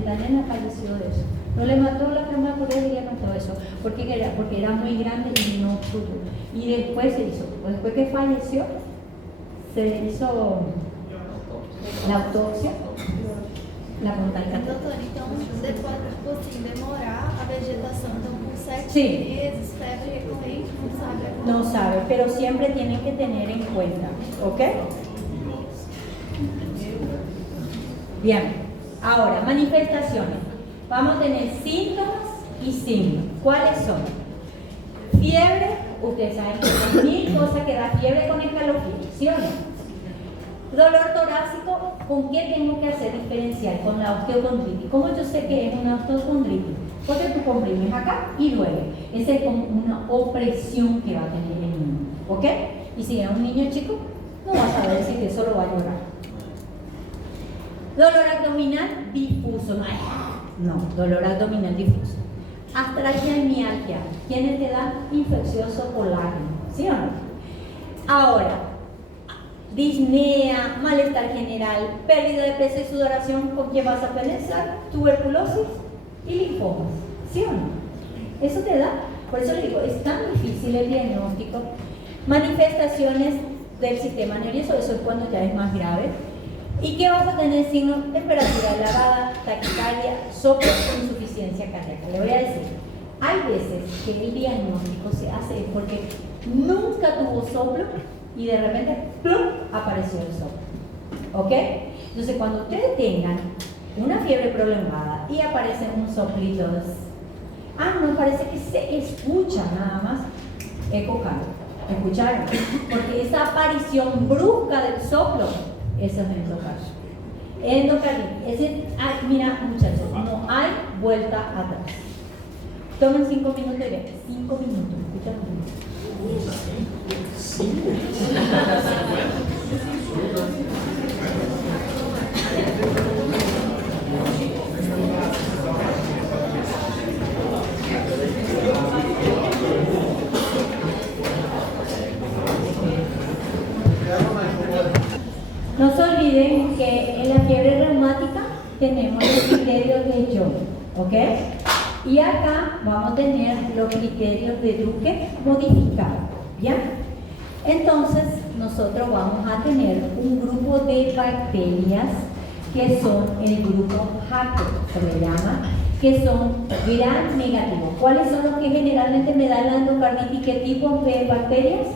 la nena falleció de eso. No le mató la prematurez y le mató eso, porque era muy grande y no pudo. Y después se hizo, después que falleció, se hizo la autopsia, la punta del catéter. Doutor, então depois, tipo assim, demorar a vegetação, então com 7 Sí. meses, febre recorrente, não sabe. No sabe, pero siempre tienen que tener en cuenta, ¿ok? Bien, ahora, manifestaciones. Vamos a tener síntomas y signos. ¿Cuáles son? Fiebre, ustedes saben que hay 1000 cosas que da fiebre con escalofríos, ¿sí o no? Dolor torácico, ¿con qué tengo que hacer diferencial? Con la osteocondritis. ¿Cómo yo sé que es una osteocondritis? Porque tú comprimes acá y duele. Esa es como una opresión que va a tener el niño, ¿ok? Y si es un niño chico, no vas a ver si eso lo va a llorar. Dolor abdominal difuso, no, dolor abdominal difuso. Astralgia y mialgia, ¿quiénes te dan? Infeccioso colágeno, ¿sí o no? Ahora, disnea, malestar general, pérdida de peso y sudoración, ¿con qué vas a pensar? Tuberculosis y linfomas, ¿sí o no? Eso te da, por eso le digo, es tan difícil el diagnóstico. Manifestaciones del sistema nervioso, eso es cuando ya es más grave. ¿Y qué vas a tener? Signos: temperatura elevada, taquicardia, soplo o insuficiencia cardíaca. Le voy a decir, hay veces que el diagnóstico se hace porque nunca tuvo soplo y de repente ¡plum!, apareció el soplo, ¿ok? Entonces cuando ustedes tengan una fiebre prolongada y aparece un soplito, no parece que se escucha nada más, ecocardio. ¿Escucharon? Porque esa aparición brusca del soplo, eso es endocardio. Endocarditis. Mira, muchachos, no hay vuelta atrás. Tomen 5 minutos y ven. 5 minutos. ¿Escuchan? tenemos los criterios de Joy, ¿ok? Y acá vamos a tener los criterios de Duque modificados, ¿ya? Entonces, nosotros vamos a tener un grupo de bacterias que son el grupo Hacker, se le llama, que son gram negativos. ¿Cuáles son los que generalmente me dan la endocarditis? ¿Qué tipos de bacterias?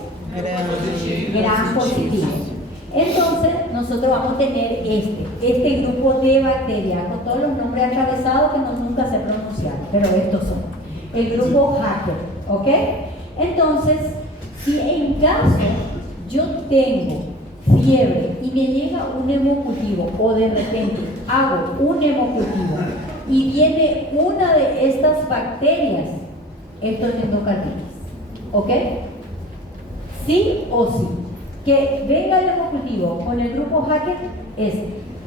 Gram positivos. Entonces, nosotros vamos a tener este grupo de bacterias con todos los nombres atravesados que nunca se pronuncian, pero estos son el grupo Hacker, ¿ok? Entonces, si en caso yo tengo fiebre y me llega un hemocultivo o de repente hago un hemocultivo y viene una de estas bacterias, esto es endocarditis, ¿ok? Sí o sí. Que venga el hemocultivo con el grupo Hacker es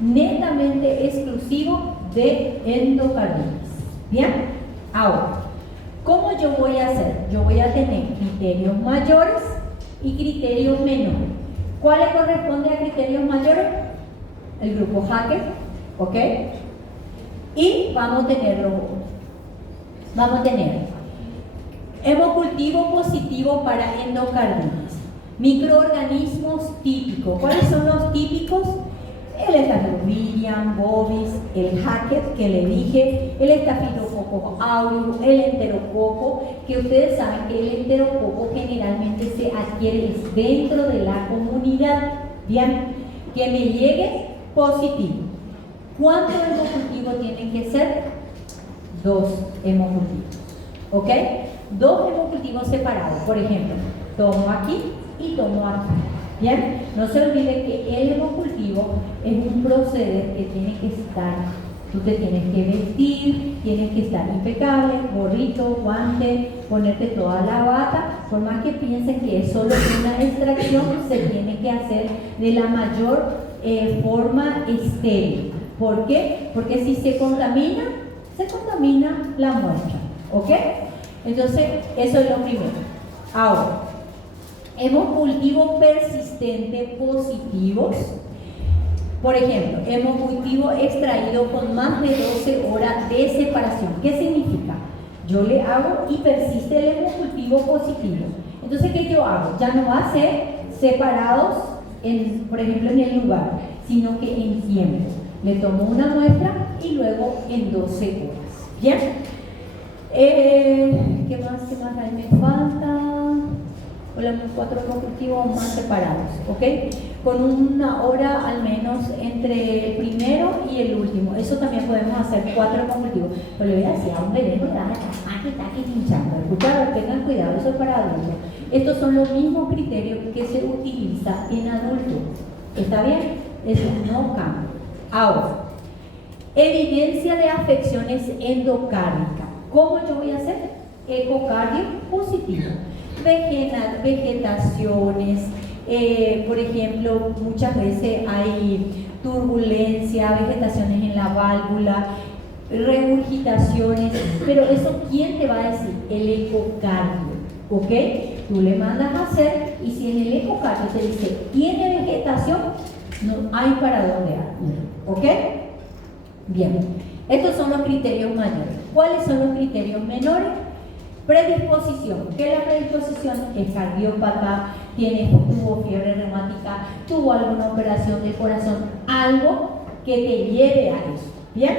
netamente exclusivo de endocarditis. ¿Bien? Ahora, ¿cómo yo voy a hacer? Yo voy a tener criterios mayores y criterios menores. ¿Cuál le corresponde a criterios mayores? El grupo Hacker, ¿ok? Y vamos a tener hemocultivo positivo para endocarditis. Microorganismos típicos. ¿Cuáles son los típicos? El Staphylococcus bovis, el Hacker que le dije, el Staphylococcus aureus, el enterococo, que ustedes saben que el enterococo generalmente se adquiere dentro de la comunidad. Bien, que me llegue positivo. ¿Cuántos hemocultivos tienen que ser? 2 hemocultivos, ¿ok? 2 hemocultivos separados. Por ejemplo, tomo aquí y tomo aquí. Bien, no se olvide que el hemocultivo es un proceder que tiene que estar, tú te tienes que vestir, tienes que estar impecable, gorrito, guante, ponerte toda la bata, por más que piensen que es solo una extracción, se tiene que hacer de la mayor forma estéril. ¿Por qué? Porque si se contamina la muestra, ¿ok? Entonces, eso es lo primero. Ahora, hemocultivos persistentes positivos, por ejemplo, hemocultivo extraído con más de 12 horas de separación. ¿Qué significa? Yo le hago y persiste el hemocultivo positivo. Entonces, ¿qué yo hago? Ya no va a ser separados, por ejemplo, en el lugar, sino que en tiempo. Le tomo una muestra y luego en 12 horas. ¿Bien? ¿Qué más ahí me falta? O los 4 hemocultivos más separados, ¿ok? Con una hora al menos entre el primero y el último. Eso también podemos hacer 4 hemocultivos. Pero le voy a decir a un bebé, no le vas a estar pinchando. Escucharon, tengan cuidado, eso es para adultos. Estos son los mismos criterios que se utilizan en adultos. ¿Está bien? Eso no cambia. Ahora, evidencia de afecciones endocárdicas. ¿Cómo yo voy a hacer? Ecocardio positivo. Vegetaciones, por ejemplo, muchas veces hay turbulencia, vegetaciones en la válvula, regurgitaciones, pero eso, ¿quién te va a decir? El ecocardio, ¿ok? Tú le mandas a hacer y si en el ecocardio te dice, ¿tiene vegetación? No hay para dónde ir, ¿ok? Bien, estos son los criterios mayores. ¿Cuáles son los criterios menores? Predisposición. ¿Qué es la predisposición? Es cardiópata, tuvo fiebre reumática, tuvo alguna operación del corazón, algo que te lleve a eso. ¿Bien?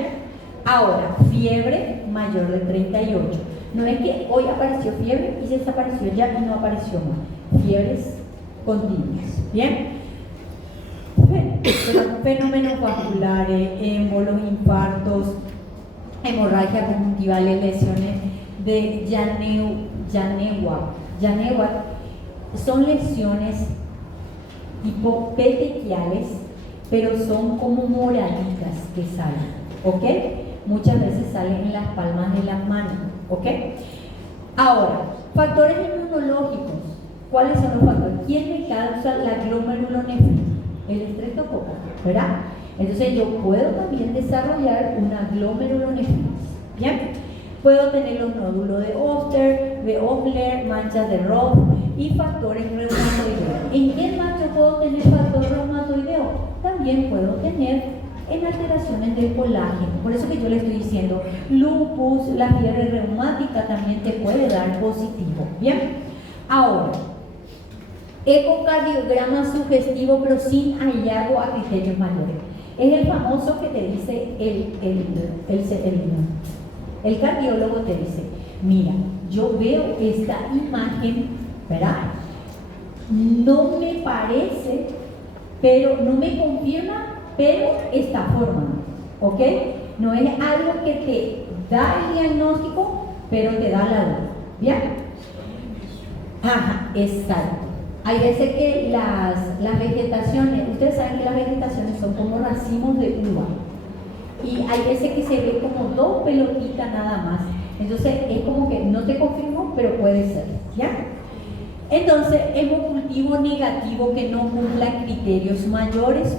Ahora, fiebre mayor de 38. No es que hoy apareció fiebre y se desapareció ya y no apareció más. Fiebres continuas. ¿Bien? Fenómenos vasculares, émbolos, infartos, hemorragia conjuntivales, lesiones de Janewa son lesiones tipo petequiales, pero son como moraditas que salen, ¿ok? Muchas veces salen en las palmas de las manos, ¿ok? Ahora, factores inmunológicos. ¿Cuáles son los factores? ¿Quién me causa la glomerulonefritis? El estreptococo, ¿verdad? Entonces yo puedo también desarrollar una glomerulonefritis, ¿bien? Puedo tener los nódulos de Oster, manchas de Roth y factores reumatoideos. ¿En qué más yo puedo tener factor reumatoideo? También puedo tener en alteraciones del colágeno. Por eso que yo le estoy diciendo, lupus, la fiebre reumática también te puede dar positivo. Bien, ahora, ecocardiograma sugestivo pero sin hallazgo a criterios mayores. Es el famoso que te dice el cardiólogo te dice, mira, yo veo esta imagen, ¿verdad? No me parece, pero no me confirma, pero está formado, ¿ok? No es algo que te da el diagnóstico, pero te da la duda, ¿bien? Ajá, exacto. Hay veces que las vegetaciones, ustedes saben que las vegetaciones son como racimos de uva, y hay veces que se ve como dos pelotitas nada más, entonces es como que no te confirmo, pero puede ser, ¿ya? Entonces, hemocultivo negativo que no cumpla criterios mayores,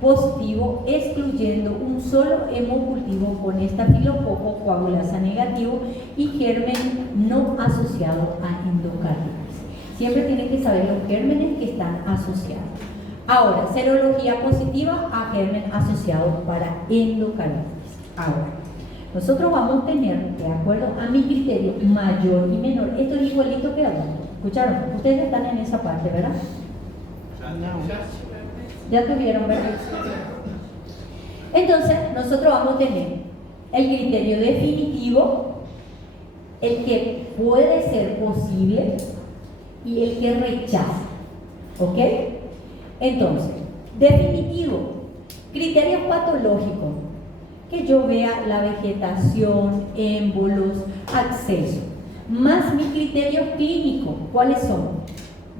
positivo, excluyendo un solo hemocultivo con estafilococo coagulasa negativo y germen no asociado a endocarditis. Siempre tienen que saber los gérmenes que están asociados. Ahora, serología positiva a germen asociado para endocarditis. Ahora, nosotros vamos a tener, de acuerdo a mi criterio, mayor y menor. Esto es igualito que adulto. ¿Escucharon? Ustedes están en esa parte, ¿verdad? Ya tuvieron, ¿verdad? Entonces, nosotros vamos a tener el criterio definitivo, el que puede ser posible y el que rechaza. ¿Ok? Entonces, definitivo, criterios patológicos. Que yo vea la vegetación, émbolos, acceso, más mi criterio clínico. ¿Cuáles son?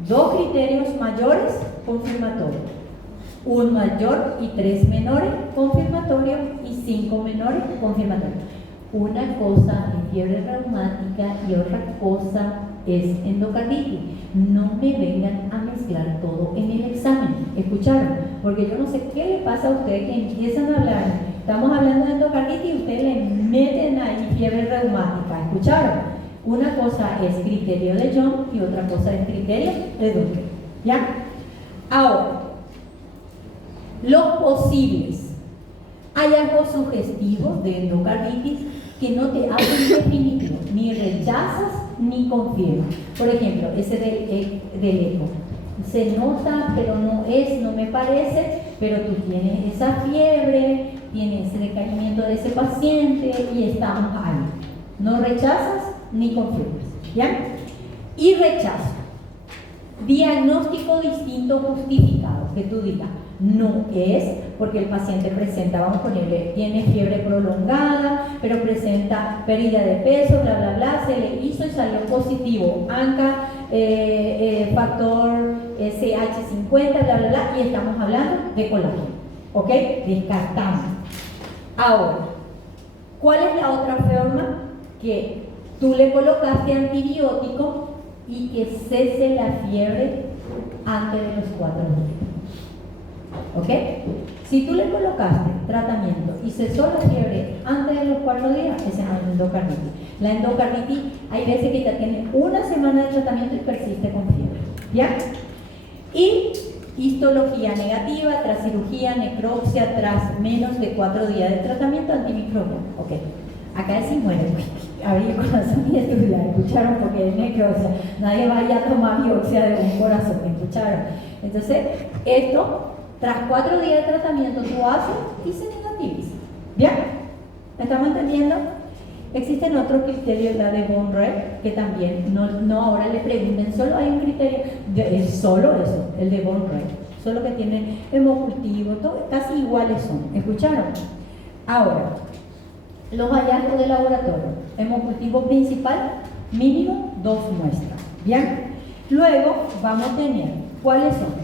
2 criterios mayores confirmatorios, 1 mayor y 3 menores confirmatorios y 5 menores confirmatorios. Una cosa es fiebre reumática y otra cosa es endocarditis. No me vengan a mezclar todo en el examen. ¿Escucharon? Porque yo no sé qué le pasa a ustedes que empiezan a hablar. Estamos hablando de endocarditis y ustedes le meten ahí fiebre reumática. ¿Escucharon? Una cosa es criterio de John y otra cosa es criterio de Duque. ¿Ya? Ahora, los posibles hallazgos sugestivos de endocarditis que no te hacen definitivo, ni rechazas ni confirmas. Por ejemplo, ese del eco. Se nota, pero no es, no me parece, pero tú tienes esa fiebre, tienes ese decaimiento de ese paciente y estamos ahí. No rechazas ni confirmas, ¿ya? Y rechazo. Diagnóstico distinto justificado, que tú digas, no es porque el paciente presenta, vamos a ponerle, tiene fiebre prolongada, pero presenta pérdida de peso, bla, bla, bla, se le hizo y salió positivo, ANCA, factor CH50, bla, bla, bla, y estamos hablando de colágeno, ¿ok? Descartamos. Ahora, ¿cuál es la otra forma? Que tú le colocaste antibiótico y que cese la fiebre antes de los 4 días. ¿Ok? Si tú le colocaste tratamiento y cesó la fiebre antes de los 4 días, ese no es endocarditis. La endocarditis hay veces que ya tiene 1 semana de tratamiento y persiste con fiebre. ¿Ya? Y histología negativa, tras cirugía, necropsia, tras menos de 4 días de tratamiento antimicrobiano. Ok. Acá decimos, bueno, abrir corazón y estudiar, ¿escucharon? Porque es necropsia. Nadie vaya a tomar biopsia de un corazón, ¿escucharon? Entonces, esto, tras 4 días de tratamiento, tú haces y se negativiza. ¿Bien? ¿Me estamos entendiendo? Existen otros criterios, la de Von Reb, que también, no ahora le pregunten, solo hay un criterio, es solo eso, el de Von Reb, solo que tiene hemocultivo, todo, casi iguales son, ¿escucharon? Ahora, los hallazgos de laboratorio, hemocultivo principal, mínimo 2 muestras, ¿bien? Luego vamos a tener, ¿cuáles son?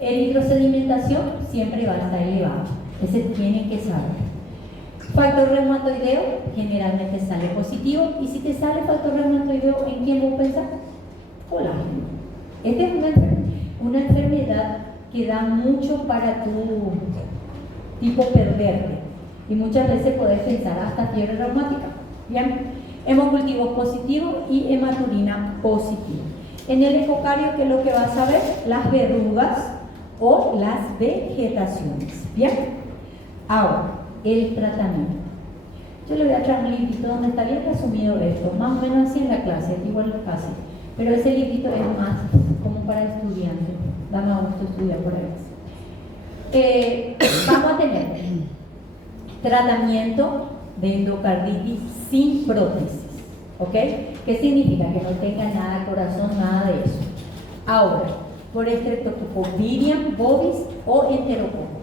Eritrosedimentación siempre va a estar elevado, ese tienen que saber. Factor reumatoideo generalmente sale positivo, y si te sale factor reumatoideo, ¿en quién vos pensás? Colágeno. Esta es una enfermedad que da mucho para tu tipo perderte, y muchas veces podés pensar hasta fiebre reumática. Bien, hemocultivos positivos y hematurina positiva. En el ecocardio, ¿qué es lo que vas a ver? Las verrugas o las vegetaciones. ¿Bien? Ahora, el tratamiento. Yo le voy a traer un librito donde está bien resumido esto, más o menos así en la clase, igual lo casi, pero ese librito es más como para estudiantes, da más gusto estudiar por ahí. Vamos a tener tratamiento de endocarditis sin prótesis, ¿ok? ¿Qué significa? Que no tenga nada corazón, nada de eso. Ahora, por Streptococcus virium, bovis o enterococo.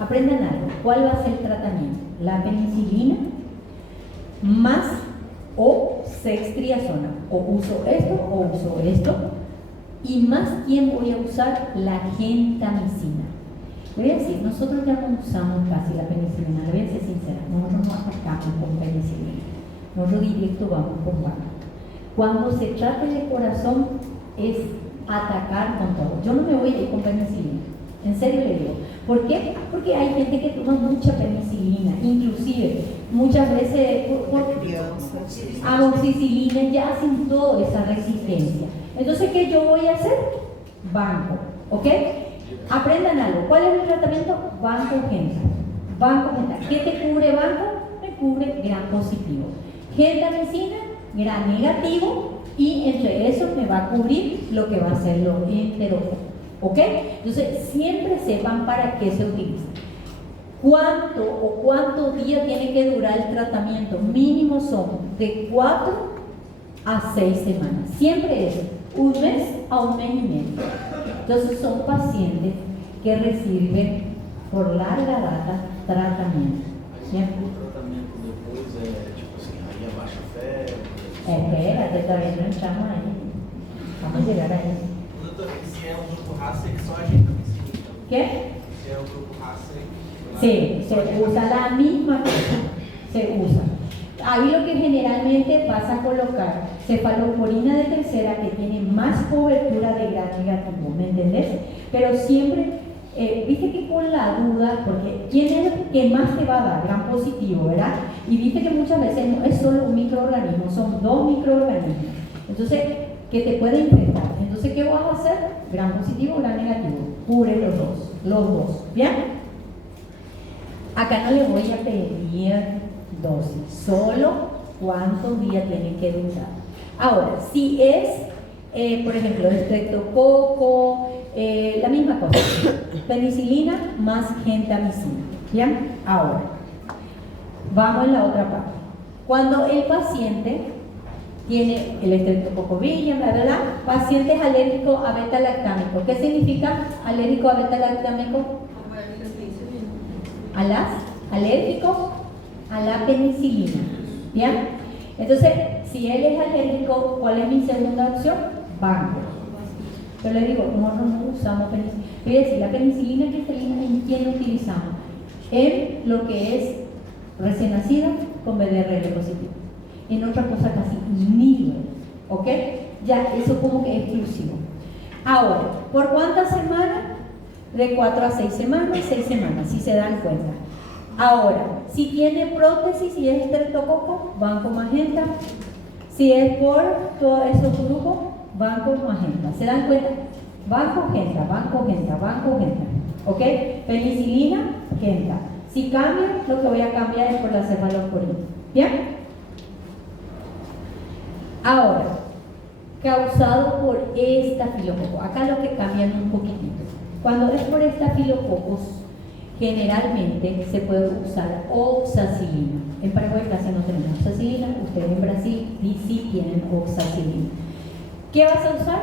Aprendan algo. ¿Cuál va a ser el tratamiento? La penicilina más o sextriazona. O uso esto o uso esto. Y más, ¿quién voy a usar? La gentamicina. Le voy a decir, nosotros ya no usamos casi la penicilina, le voy a ser sincera, nosotros no atacamos con penicilina, nosotros directo vamos con banco. Cuando se trata de corazón es atacar con todo. Yo no me voy a ir con penicilina, en serio le digo. ¿Por qué? Porque hay gente que toma mucha penicilina, inclusive muchas veces por amoxicilina ya hacen toda esa resistencia. Entonces, ¿qué yo voy a hacer? Banco, ¿ok? Aprendan algo. ¿Cuál es el tratamiento? Banco genta. Banco genta. ¿Qué te cubre banco? Me cubre gran positivo. Gentamicina, gran negativo, y entre eso me va a cubrir lo que va a ser lo enterococo. ¿Ok? Entonces, siempre sepan para qué se utiliza. ¿Cuánto o cuántos días tiene que durar el tratamiento? Mínimo son de 4 a 6 semanas. Siempre es un mes a un mes y medio. Entonces son pacientes que reciben por larga data tratamiento. ¿Cierto? O tratamento depois tipo assim, aí abaixa a febre. Espérate, todavía no entramos ahí. Vamos a llegar ahí. Doutor, se é um grupo Hassel, só a gente precisa. ¿Qué? Se é um grupo Hassel. Sí, se usa la misma cosa. Se usa. Ahí lo que generalmente vas a colocar cefalosporina de tercera, que tiene más cobertura de gran negativo, ¿me entendés? Pero siempre, viste que con la duda, porque ¿quién es el que más te va a dar? Gran positivo, ¿verdad? Y viste que muchas veces no es solo un microorganismo, son 2 microorganismos. Entonces, que te puede infectar. Entonces, ¿qué vas a hacer? Gran positivo, gran negativo. Cubre los dos. ¿Bien? Acá no le voy a pedir dosis, solo cuántos días tienen que durar. Ahora, si es, por ejemplo, estreptococo, la misma cosa, penicilina más gentamicina. ¿Bien? Ahora, vamos en la otra parte. Cuando el paciente tiene el estreptococo virium, ¿verdad? Paciente es alérgico a beta-lactámico. ¿Qué significa alérgico a beta-lactámico? Alérgico a la penicilina. ¿Bien? Entonces, si él es alérgico, ¿cuál es mi segunda opción? Banco. Yo le digo, nosotros no usamos penicilina. Es decir, la penicilina cristalina, ¿en quién utilizamos? En lo que es recién nacida con BDRL positivo. En otra cosa casi ni, ¿ok? Ya, eso como que es exclusivo. Ahora, ¿por cuántas semanas? De 4 a 6 semanas, 6 semanas, si se dan cuenta. Ahora, si tiene prótesis y es estreptococo, banco magenta. Si es por todos esos grupos, banco magenta. ¿Se dan cuenta? Banco genta, banco genta, banco genta. ¿Ok? Penicilina, genta. Si cambio, lo que voy a cambiar es por la cefalosporina. ¿Bien? Ahora, causado por estafilococo. Acá lo que cambian un poquitito. Cuando es por estafilococos, generalmente se puede usar oxacilina. En Paraguay casi no tenemos oxacilina, ustedes en Brasil sí tienen oxacilina. ¿Qué vas a usar?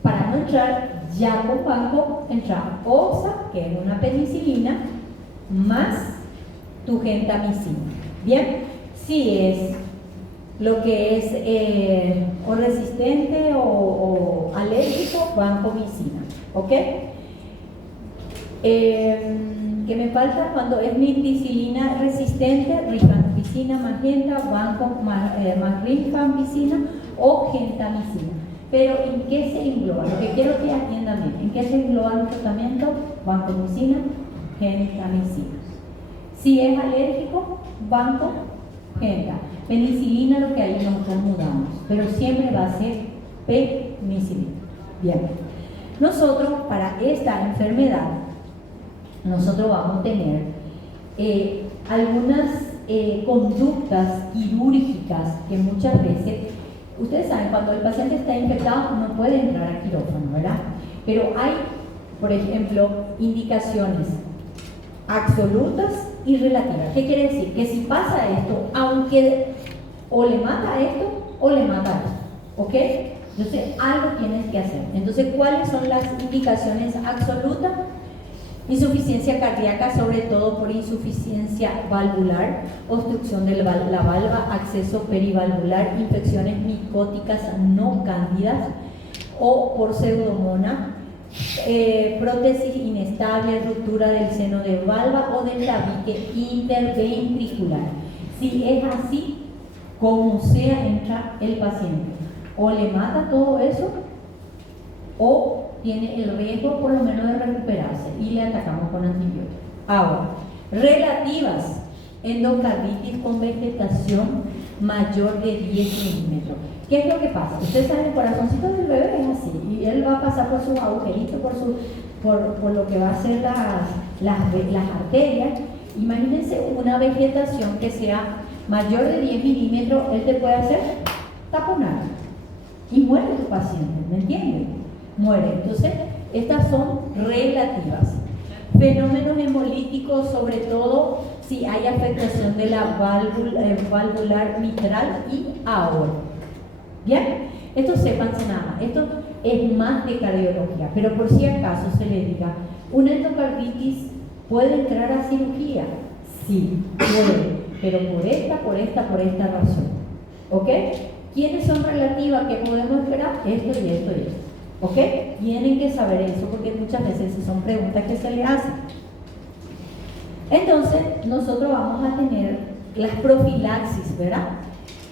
Para no entrar ya con banco, entrar oxa, que es una penicilina, más tu gentamicina. Bien, si es lo que es o resistente o alérgico, vancomicina. ¿Ok? ¿Qué me falta? Cuando es nitricilina resistente, rifampicina, magenta, banco más rifampicina o gentamicina. Pero ¿en qué se engloba? Lo que quiero que atiendan bien. ¿En qué se engloba el tratamiento? Vancomicina, gentamicina. Si es alérgico, banco, genta. Penicilina, lo que ahí nosotros mudamos, pero siempre va a ser penicilina. Bien. Nosotros, para esta enfermedad, nosotros vamos a tener algunas conductas quirúrgicas que muchas veces, ustedes saben, cuando el paciente está infectado no puede entrar a quirófano, ¿verdad? Pero hay, por ejemplo, indicaciones absolutas y relativas. ¿Qué quiere decir? Que si pasa esto, aunque o le mata esto o le mata esto, ¿ok? Entonces, algo tienes que hacer. Entonces, ¿cuáles son las indicaciones absolutas? Insuficiencia cardíaca, sobre todo por insuficiencia valvular, obstrucción de la valva, acceso perivalvular, infecciones micóticas no cándidas o por pseudomonas, prótesis inestable, ruptura del seno de valva o del tabique interventricular. Si es así, como sea, entra el paciente. O le mata todo eso o tiene el riesgo por lo menos de recuperarse y le atacamos con antibióticos. Ahora, relativas, endocarditis con vegetación mayor de 10 milímetros. ¿Qué es lo que pasa? Ustedes saben, el corazoncito del bebé es así y él va a pasar por sus agujeritos, por lo que va a ser las arterias. Imagínense una vegetación que sea mayor de 10 milímetros, él te puede hacer taponar y muere tu paciente, ¿me entienden? Muere. Entonces, estas son relativas. Fenómenos hemolíticos, sobre todo si hay afectación de la valvular mitral y aorta. ¿Bien? Esto sépanse nada más. Esto es más de cardiología, pero por si acaso se le diga, ¿una endocarditis puede entrar a cirugía? Sí, puede, pero por esta razón. ¿Ok? ¿Quiénes son relativas? ¿Qué podemos esperar? Esto y esto y esto. ¿Ok? Tienen que saber eso porque muchas veces son preguntas que se le hacen. Entonces, nosotros vamos a tener las profilaxis, ¿verdad?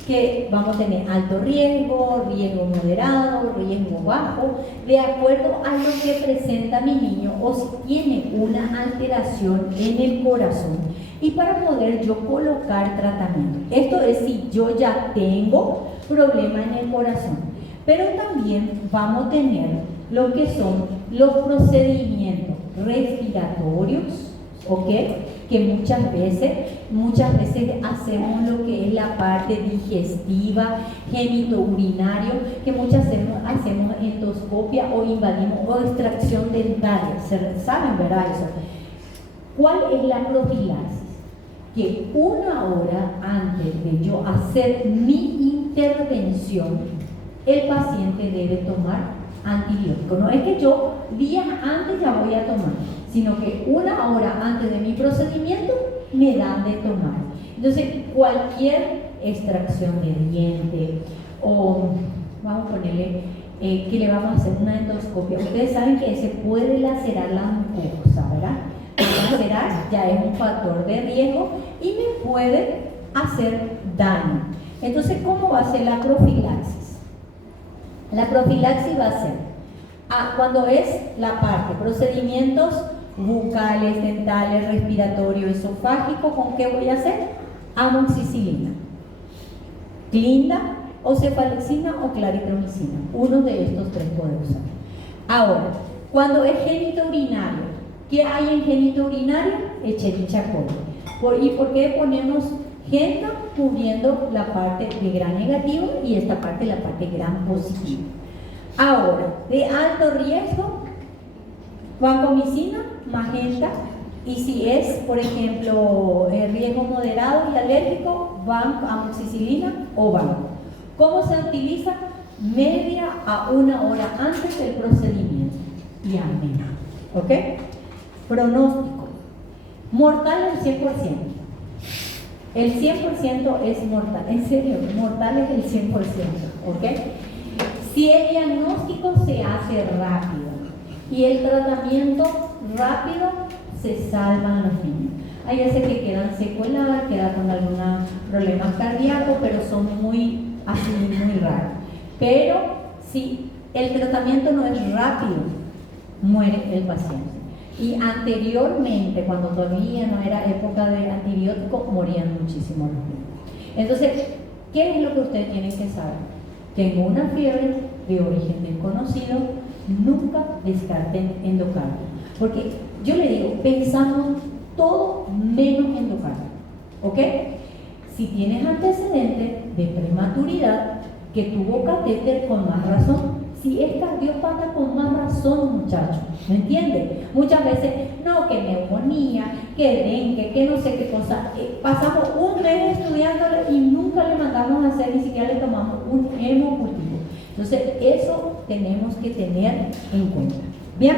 Que vamos a tener alto riesgo, riesgo moderado, riesgo bajo, de acuerdo a lo que presenta mi niño o si tiene una alteración en el corazón y para poder yo colocar tratamiento. Esto es si yo ya tengo problema en el corazón. Pero también vamos a tener lo que son los procedimientos respiratorios, ¿ok? Que muchas veces hacemos lo que es la parte digestiva, genitourinario, que muchas veces hacemos endoscopia o invadimos o extracción dentaria. ¿Saben, verdad eso? ¿Cuál es la profilaxis? Que una hora antes de yo hacer mi intervención, el paciente debe tomar antibiótico. No es que yo días antes ya voy a tomar, sino que una hora antes de mi procedimiento me dan de tomar. Entonces, cualquier extracción de diente o vamos a ponerle que le vamos a hacer una endoscopia. Ustedes saben que se puede lacerar la mucosa, ¿verdad? Lacerar ya es un factor de riesgo y me puede hacer daño. Entonces, ¿cómo va a ser la profilaxis? La profilaxis va a ser cuando es la parte procedimientos bucales, dentales, respiratorio, esofágico. ¿Con qué voy a hacer? Amoxicilina, clinda o cefalexina o claritromicina. Uno de estos tres puede usar. Ahora, cuando es genitourinario, ¿qué hay en genitourinario? Escherichia coli. ¿Y por qué ponemos genta cubriendo la parte de gran negativo y esta parte la parte gran positivo? Ahora, de alto riesgo, vancomicina, magenta, y si es, por ejemplo, riesgo moderado y alérgico, amoxicilina o banco. ¿Cómo se utiliza? Media a una hora antes del procedimiento y amén. ¿Ok? Pronóstico. Mortal el 100%. El 100% es mortal, en serio, mortal es el 100%, ¿ok? Si el diagnóstico se hace rápido y el tratamiento rápido, se salvan los niños. Hay veces que quedan secueladas, quedan con algunos problemas cardíacos, pero son muy raros. Pero si el tratamiento no es rápido, muere el paciente. Y anteriormente, cuando todavía no era época de antibióticos, morían muchísimo los niños. Entonces, ¿qué es lo que ustedes tienen que saber? Tengo una fiebre de origen desconocido, nunca descarten endocardio. Porque yo le digo, pensamos todo menos endocardio. ¿Ok? Si tienes antecedentes de prematuridad, que tuvo catéter, con más razón. Si es cardiopata, con más razón, muchachos. ¿Me entiende? Muchas veces, no, que neumonía, que dengue, que no sé qué cosa. Pasamos un mes estudiándolo y nunca le mandamos a hacer, ni siquiera le tomamos un hemocultivo. Entonces, eso tenemos que tener en cuenta. Bien.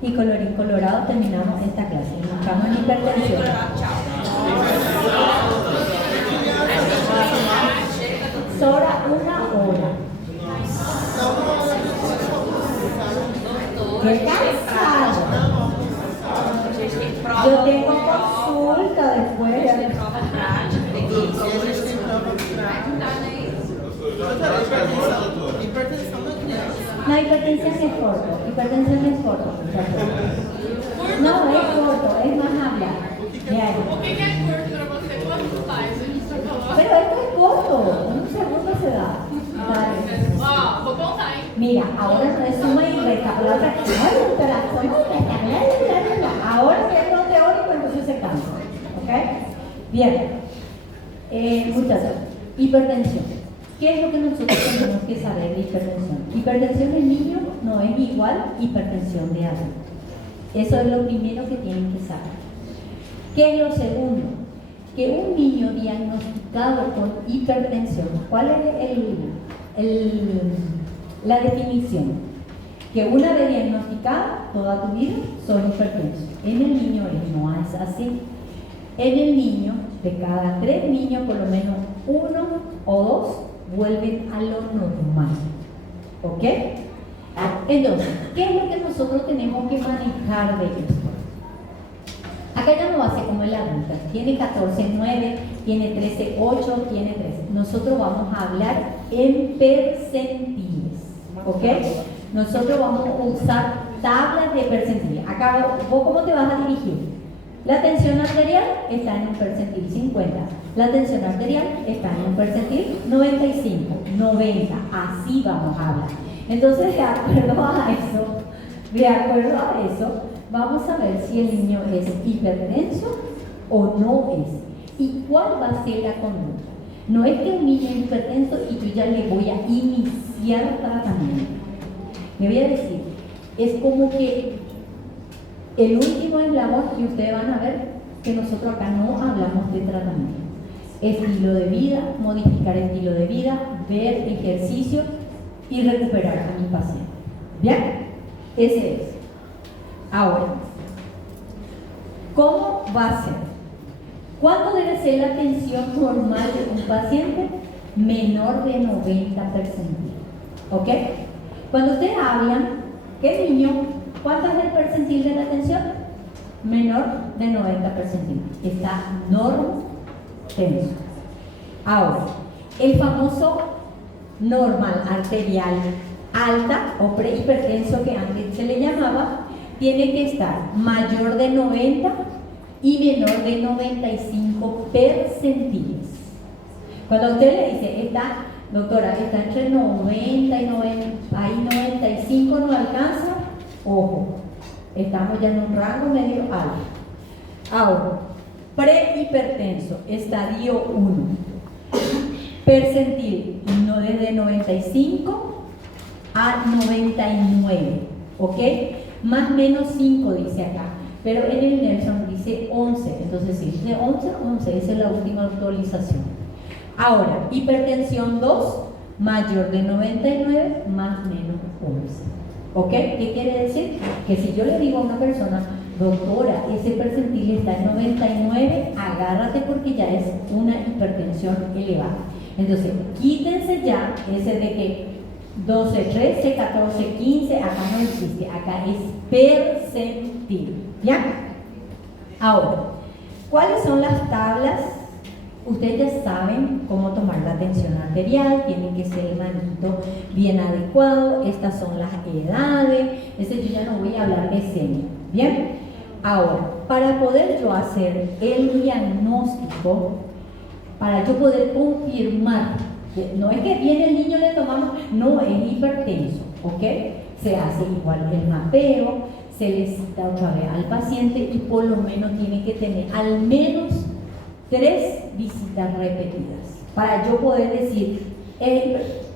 Y colorín colorado, terminamos esta clase. Nos vamos en hipertensión. Sobra una hora. ¡Qué cansado! Yo tengo consulta después. E a gente tem prova prática. Hipertensão da criança. No, hipertensión es corto. Hipertensión es corto. No, es corto, es más hablar. Bien. O que é curto pra você? Quanto faz? A gente vai falar. Pero esto es corto. Un segundo se da. Dale. Ó, vou contar, hein? Mira, ahora no es suma y resta. La otra, ay, doctora, suma y resta. Bla, bla, bla, bla. Ahora que es lo teórico, entonces se cansa. ¿Ok? Bien. Muchachos, hipertensión. ¿Qué es lo que nosotros tenemos que saber de hipertensión? Hipertensión en niños no es igual hipertensión de adulto. Eso es lo primero que tienen que saber. ¿Qué es lo segundo? Que un niño diagnosticado con hipertensión, ¿cuál es la definición? Que una vez diagnosticada, toda tu vida son hipertensos. En el niño no es así. En el niño, de cada 3 niños, por lo menos 1 o 2 vuelven a lo normal. ¿Ok? Entonces, ¿qué es lo que nosotros tenemos que manejar de esto? Acá ya no va a ser como el adulto. Tiene 14,9, tiene 13,8, tiene 13. Nosotros vamos a hablar en percentiles. ¿Ok? Nosotros vamos a usar tablas de percentiles. Acá, ¿vos cómo te vas a dirigir? La tensión arterial está en un percentil 50. La tensión arterial está en un percentil 95, 90. Así vamos a hablar. Entonces, de acuerdo a eso, vamos a ver si el niño es hipertenso o no es. ¿Y cuál va a ser la conducta? No es que un niño es hipertenso y yo ya le voy a iniciar tratamiento. Le voy a decir, es como que el último eslabón, y ustedes van a ver que nosotros acá no hablamos de tratamiento. Estilo de vida, modificar el estilo de vida, ver ejercicio y recuperar a mi paciente. ¿Bien? Ese es. Ahora, ¿cómo va a ser? ¿Cuánto debe ser la tensión normal de un paciente? Menor de 90 percentil. ¿Ok? Cuando ustedes hablan, ¿qué niño? ¿Cuánto es el percentil de la tensión? Menor de 90 percentil. Está tenso. Ahora, el famoso normal arterial alta o prehipertenso que antes se le llamaba, tiene que estar mayor de 90 y menor de 95 percentiles. Cuando usted le dice, está, doctora, está entre 90 y 90, ahí 95 no alcanza, ojo, estamos ya en un rango medio alto. Ahora, prehipertenso, estadio 1, percentil, no desde 95 a 99, ¿ok? Más o menos 5 dice acá, pero en el Nelson dice 11, entonces si dice 11, 11, esa es la última actualización. Ahora, hipertensión 2, mayor de 99, más o menos 11, ¿ok? ¿Qué quiere decir? Que si yo le digo a una persona, doctora, ese percentil está en 99, agárrate porque ya es una hipertensión elevada. Entonces, quítense ya ese de que 12, 13, 14, 15, acá no existe, acá es percentil. ¿Ya? Ahora, ¿cuáles son las tablas? Ustedes ya saben cómo tomar la tensión arterial, tiene que ser el manito bien adecuado, estas son las edades, yo ya no voy a hablar de seno. ¿Bien? Ahora, para poder yo hacer el diagnóstico, para yo poder confirmar No es que viene el niño, le tomamos, no, es hipertenso, ¿ok? Se hace igual el mapeo, se le cita otra vez al paciente y por lo menos tiene que tener al menos 3 visitas repetidas para yo poder decir,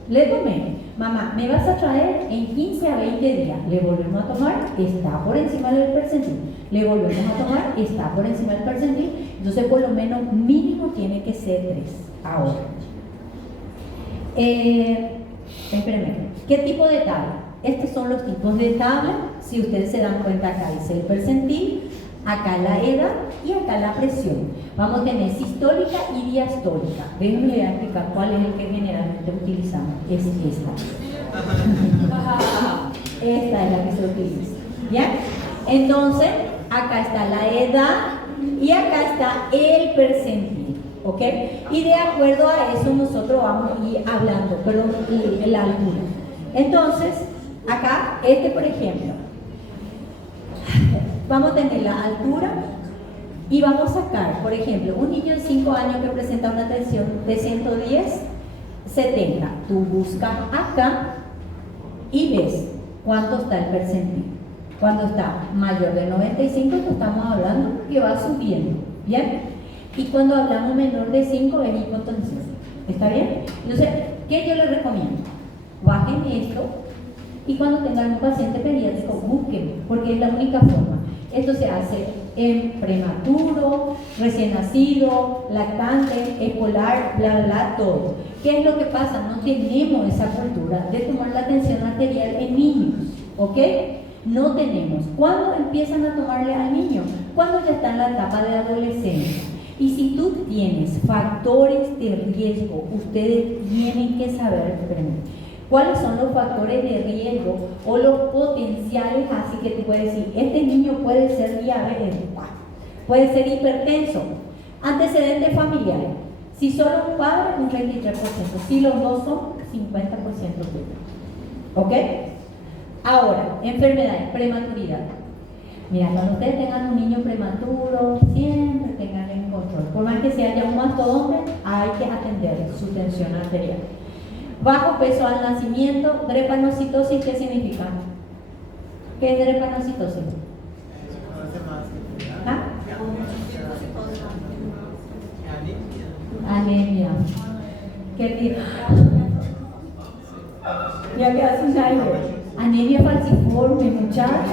le tomé, mamá, me vas a traer en 15 a 20 días, le volvemos a tomar, está por encima del percentil, le volvemos a tomar, está por encima del percentil, entonces por lo menos mínimo tiene que ser 3. Ahora, espérenme, ¿qué tipo de tabla? Estos son los tipos de tabla. Si ustedes se dan cuenta, acá dice el percentil, acá la edad y acá la presión. Vamos a tener sistólica y diastólica. Déjenme explicar cuál es el que generalmente utilizamos. Es esta. Esta es la que se utiliza. ¿Ya? Entonces, acá está la edad y acá está el percentil. ¿Ok? Y de acuerdo a eso nosotros vamos a ir hablando, perdón, la altura. Entonces, acá, por ejemplo, vamos a tener la altura y vamos a sacar, por ejemplo, un niño de 5 años que presenta una tensión de 110/70. Tú buscas acá y ves cuánto está el percentil. Cuando está mayor de 95, estamos hablando que va subiendo, ¿bien? Y cuando hablamos menor de 5 es hipotensión. ¿Está bien? Entonces, ¿qué yo les recomiendo? Bajen esto y cuando tengan un paciente pediátrico, busquen, porque es la única forma. Esto se hace en prematuro, recién nacido, lactante, escolar, bla, bla, bla, todo. ¿Qué es lo que pasa? No tenemos esa cultura de tomar la tensión arterial en niños, ¿ok? No tenemos. ¿Cuándo empiezan a tomarle al niño? Cuando ya está en la etapa de adolescencia. Y si tú tienes factores de riesgo, ustedes tienen que saber, cuáles son los factores de riesgo o los potenciales, así que tú puedes decir, este niño puede ser diabético, puede ser hipertenso, antecedentes familiares. Si solo un padre, un 23%, si los dos son, 50% tuyo. ¿Ok? Ahora, enfermedades, prematuridad. Mira, cuando ustedes tengan un niño prematuro, siempre tengan en control. Por más que sea ya un mastodonte, hay que atender su tensión arterial. Bajo peso al nacimiento, drepanocitosis, ¿qué significa? ¿Qué es drepanocitosis? ¿Ah? Anemia. ¿Qué tipo? Ya que hace un aire. Anemia falciforme, muchachos,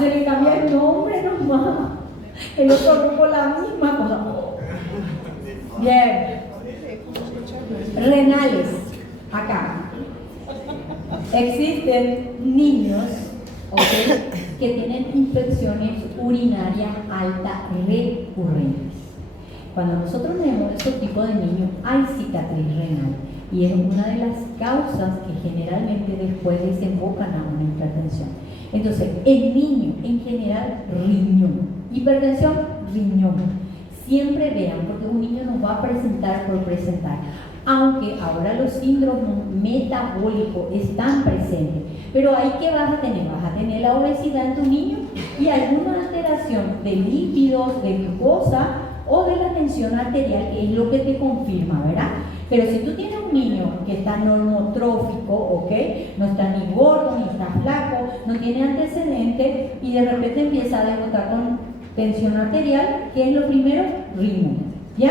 se le cambia el nombre nomás. El otro grupo la misma cosa. Bien. Renales, acá. Existen niños, ¿okay?, que tienen infecciones urinarias altas recurrentes. Cuando nosotros vemos estos tipos de niños, hay cicatriz renal y es una de las causas que generalmente después desembocan a una hipertensión. Entonces, el niño en general, riñón. Hipertensión, riñón. Siempre vean, porque un niño no va a presentar por presentar. Aunque ahora los síndromes metabólicos están presentes, pero ahí que vas a tener la obesidad en tu niño y alguna alteración de lípidos, de glucosa o de la tensión arterial, que es lo que te confirma, ¿verdad? Pero si tú tienes un niño que está normotrófico, ¿ok? No está ni gordo, ni está flaco, no tiene antecedentes y de repente empieza a debutar con tensión arterial, ¿qué es lo primero? Riñón, ¿ya?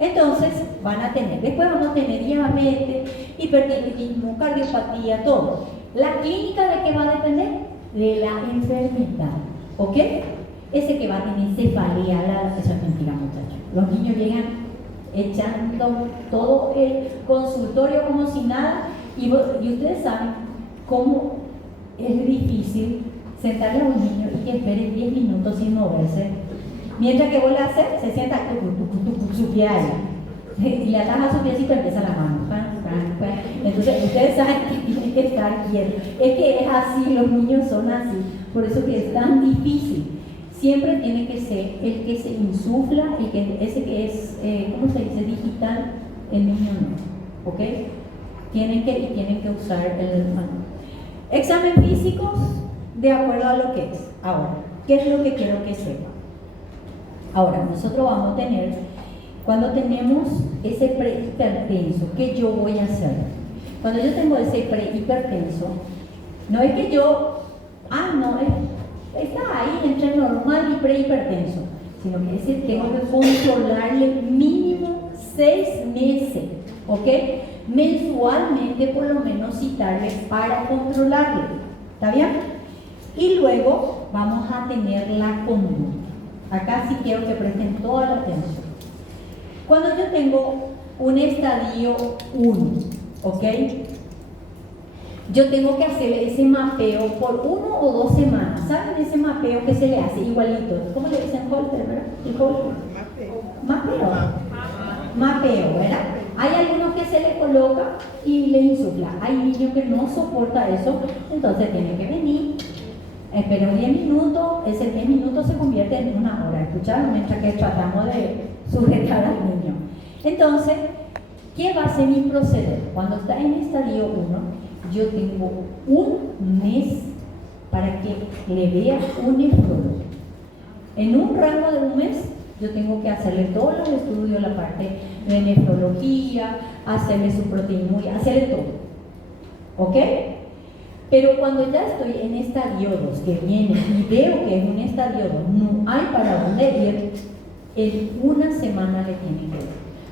Entonces van a tener, después vamos a tener diabetes, hipertiroidismo, cardiopatía, todo. La clínica, ¿de qué va a depender? De la enfermedad, ¿ok? Ese que va a tener cefalea, eso es mentira, muchachos. Los niños llegan echando todo el consultorio como si nada y ustedes saben cómo es difícil sentarle a un niño y que espere 10 minutos sin moverse. Mientras que vuelve a hacer, se sienta su pie ahí. Y le ataja su piecito y empieza la mano. Entonces, ustedes saben que tiene que estar quieto. Es que es así, los niños son así. Por eso que es tan difícil. Siempre tiene que ser el que se insufla, ese que es, ¿cómo se dice? Digital, el niño no. ¿Ok? Tienen que usar el mano. Examen físicos de acuerdo a lo que es. Ahora, ¿qué es lo que quiero que sepan? Ahora, nosotros vamos a tener cuando tenemos ese prehipertenso, ¿qué yo voy a hacer? Cuando yo tengo ese prehipertenso, no es que yo, está ahí entre normal y prehipertenso, sino que ese tengo que controlarle mínimo 6 meses, ¿ok? Mensualmente por lo menos citarle para controlarle, ¿está bien? Y luego vamos a tener la conducta. Acá sí quiero que presten toda la atención. Cuando yo tengo un estadio 1, ¿ok? Yo tengo que hacer ese mapeo por 1 o 2 semanas. ¿Saben ese mapeo que se le hace igualito? ¿Cómo le dicen Holter, verdad? ¿El Holter? Mapeo, ¿verdad? Hay algunos que se le coloca y le insufla. Hay niños que no soporta eso, entonces tienen que venir, esperar 10 minutos, ese 10 minutos se convierte en 1 hora. ¿Escucharon? Mientras que tratamos de sujetar al niño. Entonces, ¿qué va a ser mi proceder? Cuando está en estadio 1, yo tengo 1 mes para que le vea un nefrólogo. En un rango de 1 mes, yo tengo que hacerle todos los estudios, la parte de nefrología, hacerle su proteinuria, hacerle todo. ¿Ok? Pero cuando ya estoy en estadio 2, que viene y veo que en un estadio 2 no hay para dónde ir, en 1 semana le tienen que ver.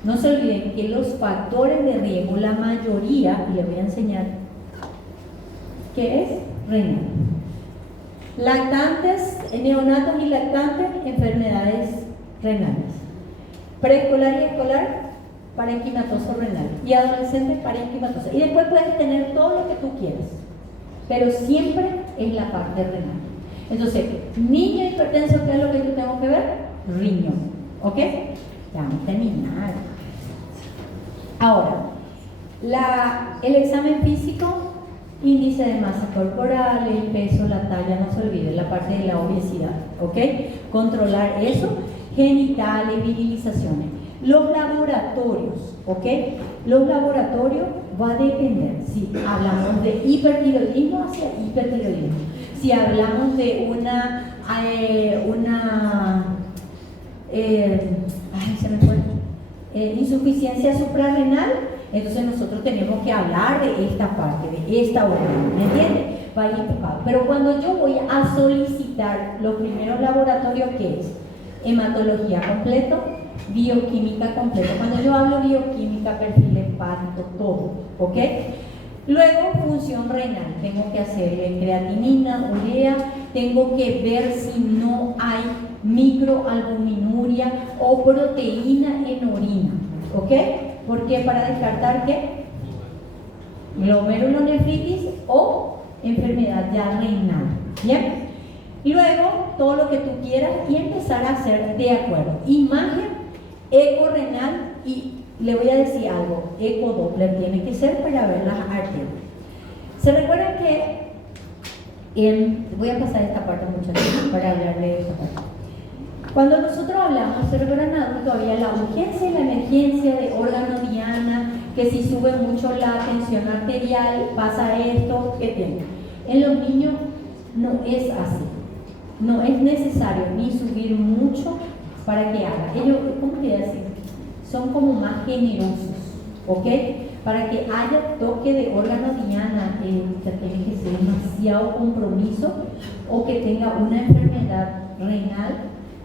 No se olviden que los factores de riesgo, la mayoría, y les voy a enseñar qué es renal. Lactantes, neonatos y lactantes, enfermedades renales. Preescolar y escolar, parenquimatoso renal. Y adolescente, parenquimatoso. Y después puedes tener todo lo que tú quieras, pero siempre es la parte renal. Entonces, niño hipertenso, ¿qué es lo que yo tengo que ver? Riñón. ¿Ok? Ya vamos a terminar. Ahora, el examen físico, índice de masa corporal, el peso, la talla, no se olvide, la parte de la obesidad. ¿Ok? Controlar eso, genitales, virilizaciones. Los laboratorios, ¿ok? Los laboratorios va a depender si hablamos de hipertiroidismo hacia hipertiroidismo. Si hablamos de insuficiencia suprarrenal, entonces nosotros tenemos que hablar de esta parte, de esta órgano, ¿me entiendes? Va a ir enfocado. Pero cuando yo voy a solicitar los primeros laboratorios, ¿qué es? Hematología completo, bioquímica completa. Cuando yo hablo bioquímica, perfil hepático, todo, ¿ok? Luego, función renal. Tengo que hacerle creatinina, urea, tengo que ver si no hay microalbuminuria o proteína en orina, ¿ok? Porque para descartar ¿qué? Glomerulonefritis o enfermedad ya renal, ¿bien? Luego, todo lo que tú quieras y empezar a hacer de acuerdo. Imagen, eco renal y le voy a decir algo, eco Doppler tiene que ser para ver las arterias. ¿Se recuerdan que voy a pasar esta parte muchachos para hablar de esta parte? Cuando nosotros hablamos, ¿se recuerdan adultos? Había la urgencia y la emergencia de órgano diana, que si sube mucho la tensión arterial, pasa esto, ¿qué tiene? En los niños no es así. No es necesario ni subir mucho para que haga. Ellos, ¿cómo quería decir? Son como más generosos, ¿ok? Para que haya toque de órgano diana, tiene que ser demasiado compromiso o que tenga una enfermedad renal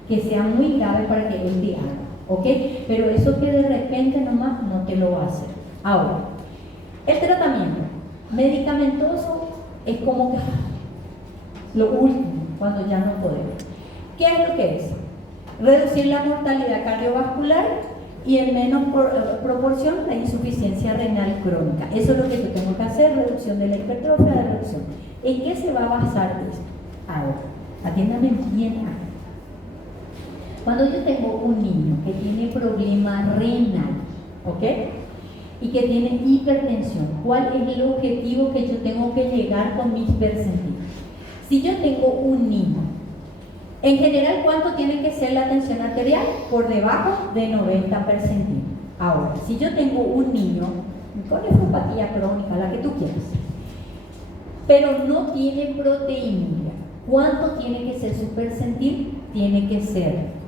que sea muy grave para que él te haga, ¿ok? Pero eso que de repente nomás no te lo va a hacer. Ahora, el tratamiento medicamentoso es como que lo último, cuando ya no podemos. ¿Qué es lo que es? Reducir la mortalidad cardiovascular y en menos proporción la insuficiencia renal crónica. Eso es lo que yo tengo que hacer, reducción de la hipertrofia, de reducción. ¿En qué se va a basar esto? Ahora, atiéndame bien acá. Cuando yo tengo un niño que tiene problema renal, ¿ok? Y que tiene hipertensión, ¿cuál es el objetivo que yo tengo que llegar con mis percentiles? Si yo tengo un niño, en general, ¿cuánto tiene que ser la tensión arterial? Por debajo de 90 percentiles. Ahora, si yo tengo un niño con nefropatía crónica, la que tú quieras, pero no tiene proteinuria, ¿cuánto tiene que ser su percentil? Tiene que ser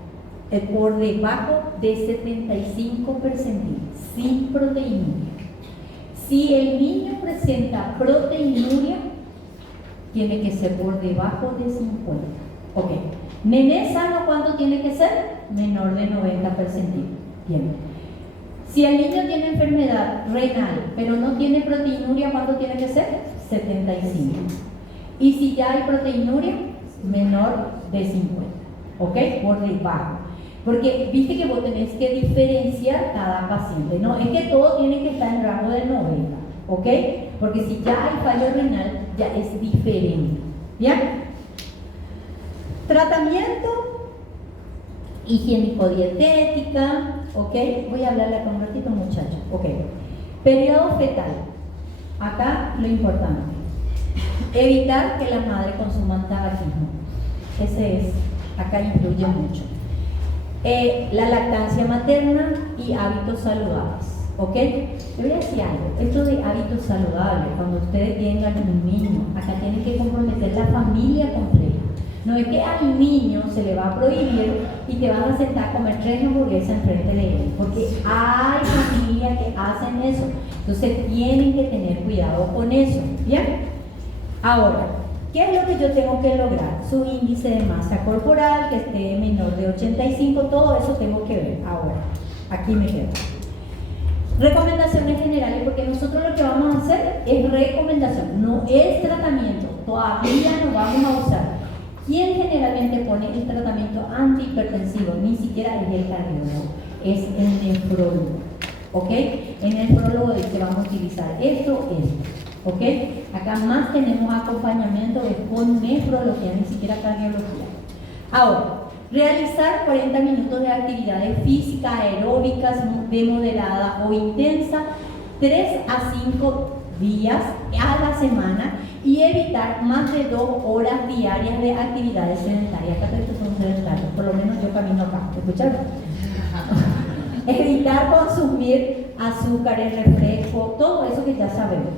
por debajo de 75 percentiles, sin proteinuria. Si el niño presenta proteinuria, tiene que ser por debajo de 50. Ok. Nené sano, ¿cuánto tiene que ser? Menor de 90 percentiles. Bien. Si el niño tiene enfermedad renal, pero no tiene proteinuria, ¿cuánto tiene que ser? 75. Y si ya hay proteinuria, menor de 50. ¿Ok? Por debajo. Porque viste que vos tenés que diferenciar cada paciente. No es que todo tiene que estar en rango de 90. ¿Ok? Porque si ya hay fallo renal, ya es diferente. ¿Bien? Tratamiento higiénico-dietética. ¿Ok? Voy a hablarle acá un ratito, muchachos. ¿Ok? Periodo fetal. Acá lo importante. Evitar que las madres consuman tabaquismo. Ese es, acá influye mucho. La lactancia materna y hábitos saludables. ¿Ok? Le voy a decir algo. Esto de hábitos saludables, cuando ustedes tengan un niño, acá tienen que comprometer la familia completa. No es que al niño se le va a prohibir y te van a sentar a comer 3 hamburguesas enfrente de él, porque hay familias que hacen eso. Entonces tienen que tener cuidado con eso. ¿Bien? Ahora, ¿qué es lo que yo tengo que lograr? Su índice de masa corporal, que esté menor de 85, todo eso tengo que ver. Ahora, aquí me quedo. Recomendaciones generales, porque nosotros lo que vamos a hacer es recomendación, no es tratamiento. Todavía no vamos a usar. ¿Quién generalmente pone el tratamiento antihipertensivo? Ni siquiera es el cardiólogo, es el nefrólogo. ¿Ok? El nefrólogo dice, vamos a utilizar esto. ¿Ok? Acá más tenemos acompañamiento con nefrología, ni siquiera cardiología. Ahora, realizar 40 minutos de actividades físicas, aeróbicas, de moderada o intensa, 3 a 5 días a la semana y evitar más de 2 horas diarias de actividades sedentarias. Acá todos son sedentarios, por lo menos yo camino acá. ¿Escucharon? Evitar consumir azúcares, refresco, todo eso que ya sabemos.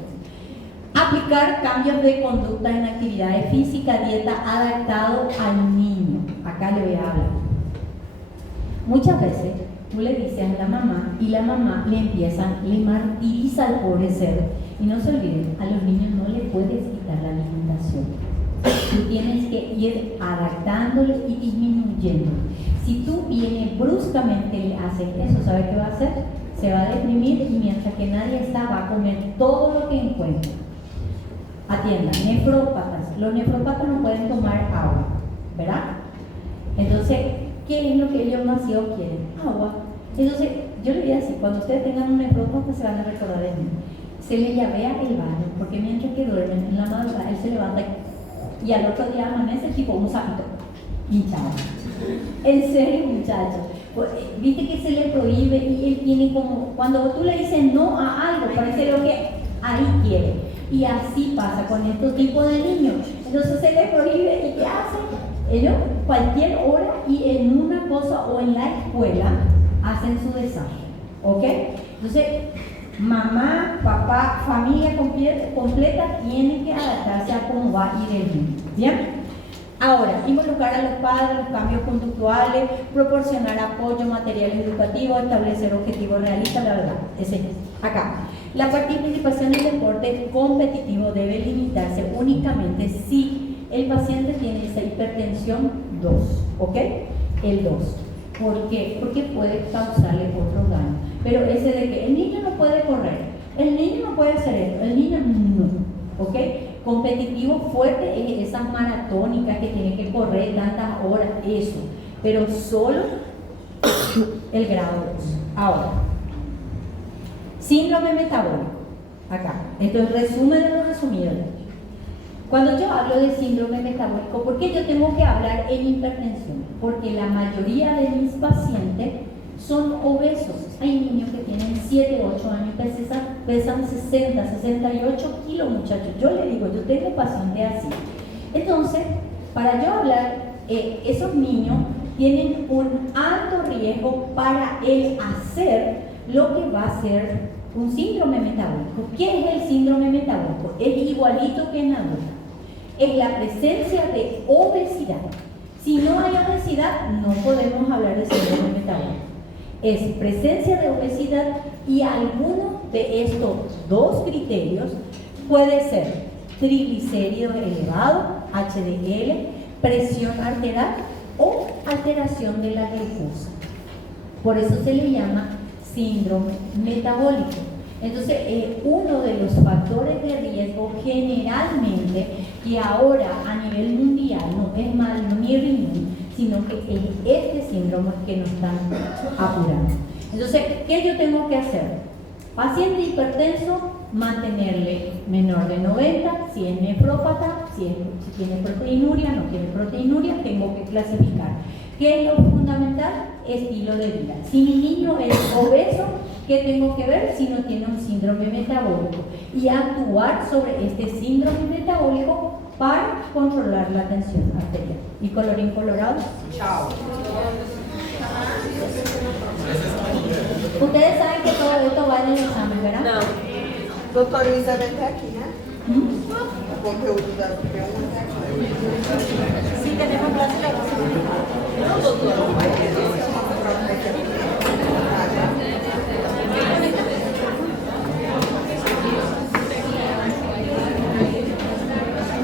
Aplicar cambios de conducta en actividades físicas, dieta adaptado al niño. Acá le voy a hablar. Muchas veces tú le dices a la mamá y la mamá le martiriza al pobre cerdo. Y no se olviden, a los niños no le puedes quitar la alimentación. Tú tienes que ir adaptándole y disminuyendo. Si tú vienes bruscamente y le haces eso, ¿sabes qué va a hacer? Se va a deprimir y mientras que nadie está, va a comer todo lo que encuentra. Atiendan, nefrópatas. Los nefrópatas no pueden tomar agua, ¿verdad? Entonces, ¿qué es lo que ellos demasiado quieren? Agua. Entonces, yo le voy a decir, cuando ustedes tengan un nefrópata se van a recordar de mí. Se le llavea el baño, porque mientras que duermen en la madrugada, él se levanta y al otro día amanece tipo un sapito hinchado. En serio, muchachos. Viste que se le prohíbe y él tiene como, cuando tú le dices no a algo, parece lo que ahí quiere. Y así pasa con estos tipos de niños. Entonces se les prohíbe y ¿qué hacen? Ellos cualquier hora y en una cosa o en la escuela hacen su desastre. ¿Ok? Entonces, mamá, papá, familia completa tienen que adaptarse a cómo va a ir el niño. ¿Bien? Ahora, involucrar a los padres, los cambios conductuales, proporcionar apoyo material educativo, establecer objetivos realistas, la verdad. Ese es. Acá. La participación en el deporte competitivo debe limitarse únicamente si el paciente tiene esa hipertensión 2, ¿ok? El 2. ¿Por qué? Porque puede causarle otro daño. Pero ese de que el niño no puede correr, el niño no puede hacer esto, el niño no, ¿ok? Competitivo fuerte es esas maratónicas que tienen que correr tantas horas, eso. Pero solo el grado 2. Ahora, síndrome metabólico. Acá, esto es el resumen de lo resumido. Cuando yo hablo de síndrome metabólico, ¿por qué yo tengo que hablar en hipertensión? Porque la mayoría de mis pacientes son obesos. Hay niños que tienen 7, 8 años, pesan 60, 68 kilos, muchachos. Yo le digo, yo tengo pacientes así. Entonces, para yo hablar, esos niños tienen un alto riesgo para el hacer lo que va a ser un síndrome metabólico. ¿Qué es el síndrome metabólico? Es igualito que en adultos. Es la presencia de obesidad Si no hay obesidad, no podemos hablar de síndrome metabólico. Es presencia de obesidad y alguno de estos dos criterios puede ser triglicéridos elevados, HDL, presión arterial o alteración de la glucosa. Por eso se le llama síndrome metabólico. Entonces, uno de los factores de riesgo generalmente, que ahora a nivel mundial no es mal ni riñón, sino que es este síndrome que nos están apurando. Entonces, ¿qué yo tengo que hacer? Paciente hipertenso, mantenerle menor de 90, si es nefrópata, si tiene proteinuria, no tiene proteinuria, tengo que clasificar. ¿Qué es lo fundamental? Estilo de vida. Si mi niño es obeso, ¿qué tengo que ver? Si no tiene un síndrome metabólico. Y actuar sobre este síndrome metabólico para controlar la tensión arterial. ¿Y colorín colorado? Chao. Ustedes saben que todo esto va en el examen, ¿verdad? Não. Doutora Elizabeth é aqui, né? O conteúdo da pergunta é aqui. Sí, tenemos clase de... Não, doutora.